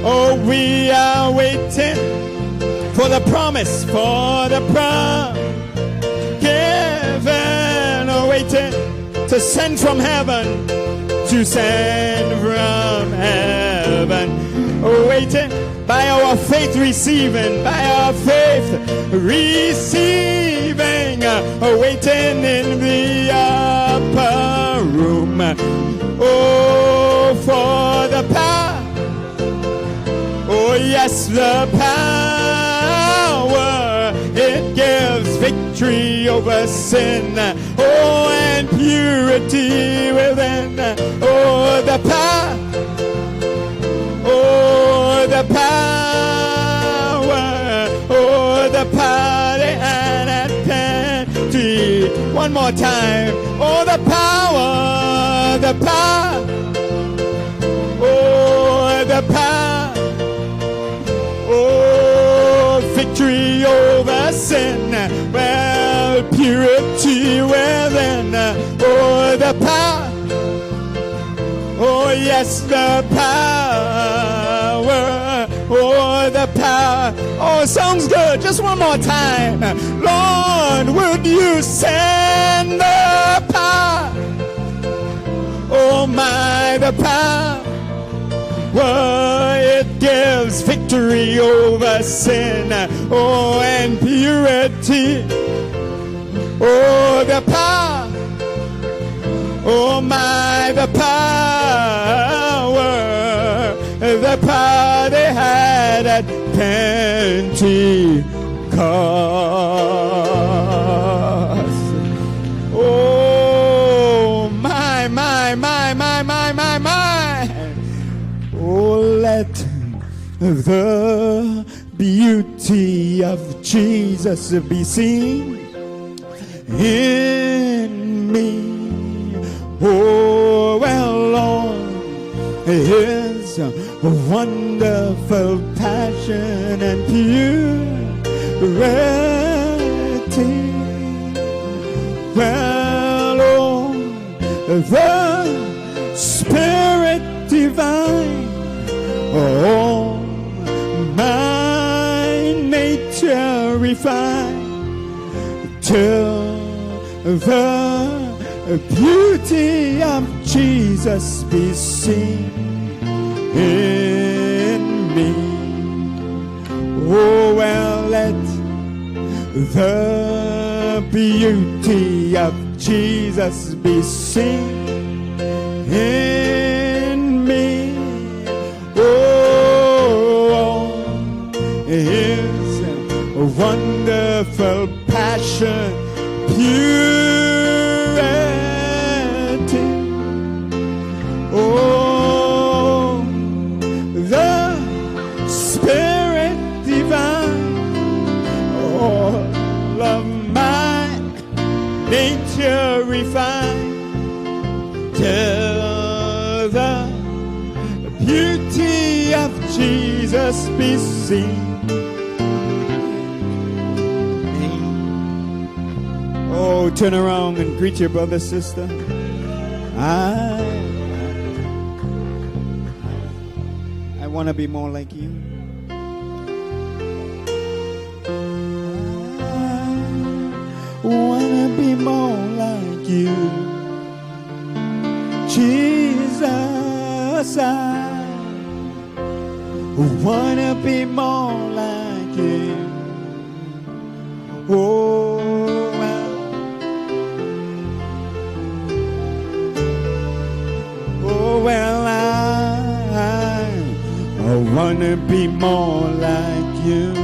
Oh, we are waiting for the promise, given, oh, waiting to send from heaven, oh, waiting by our faith receiving, oh, waiting in the upper room, oh, for the power, oh yes, the power, it gives victory over sin, oh, and purity within, oh, the power, oh, the power, oh, the power they had at Pentecost. One more time, oh, the power, oh, the power, oh, victory over sin, well, purity within, oh, the power, oh, yes, the power, oh, the power, oh, sounds good, just one more time, Lord, would you send the power, oh my, the power, it gives victory over sin, oh, and purity, oh, the power, oh my, the power they had at Pentecost. Oh my, oh, let the beauty of Jesus be seen in me. Oh, well, Lord, His wonderful passion and purity. Well, Lord, the Spirit divine, oh, my nature refined till the beauty of Jesus be seen in me. Oh, well, let the beauty of Jesus be seen in me. Oh, His wonderful passion, purity. Oh, the Spirit divine, all of my nature refined, till the beauty of Jesus be seen. Oh, turn around and greet your brother, sister. I want to be more like you. I want to be more like you. Jesus, I want to be more like you. Oh, well, I want to be more like you.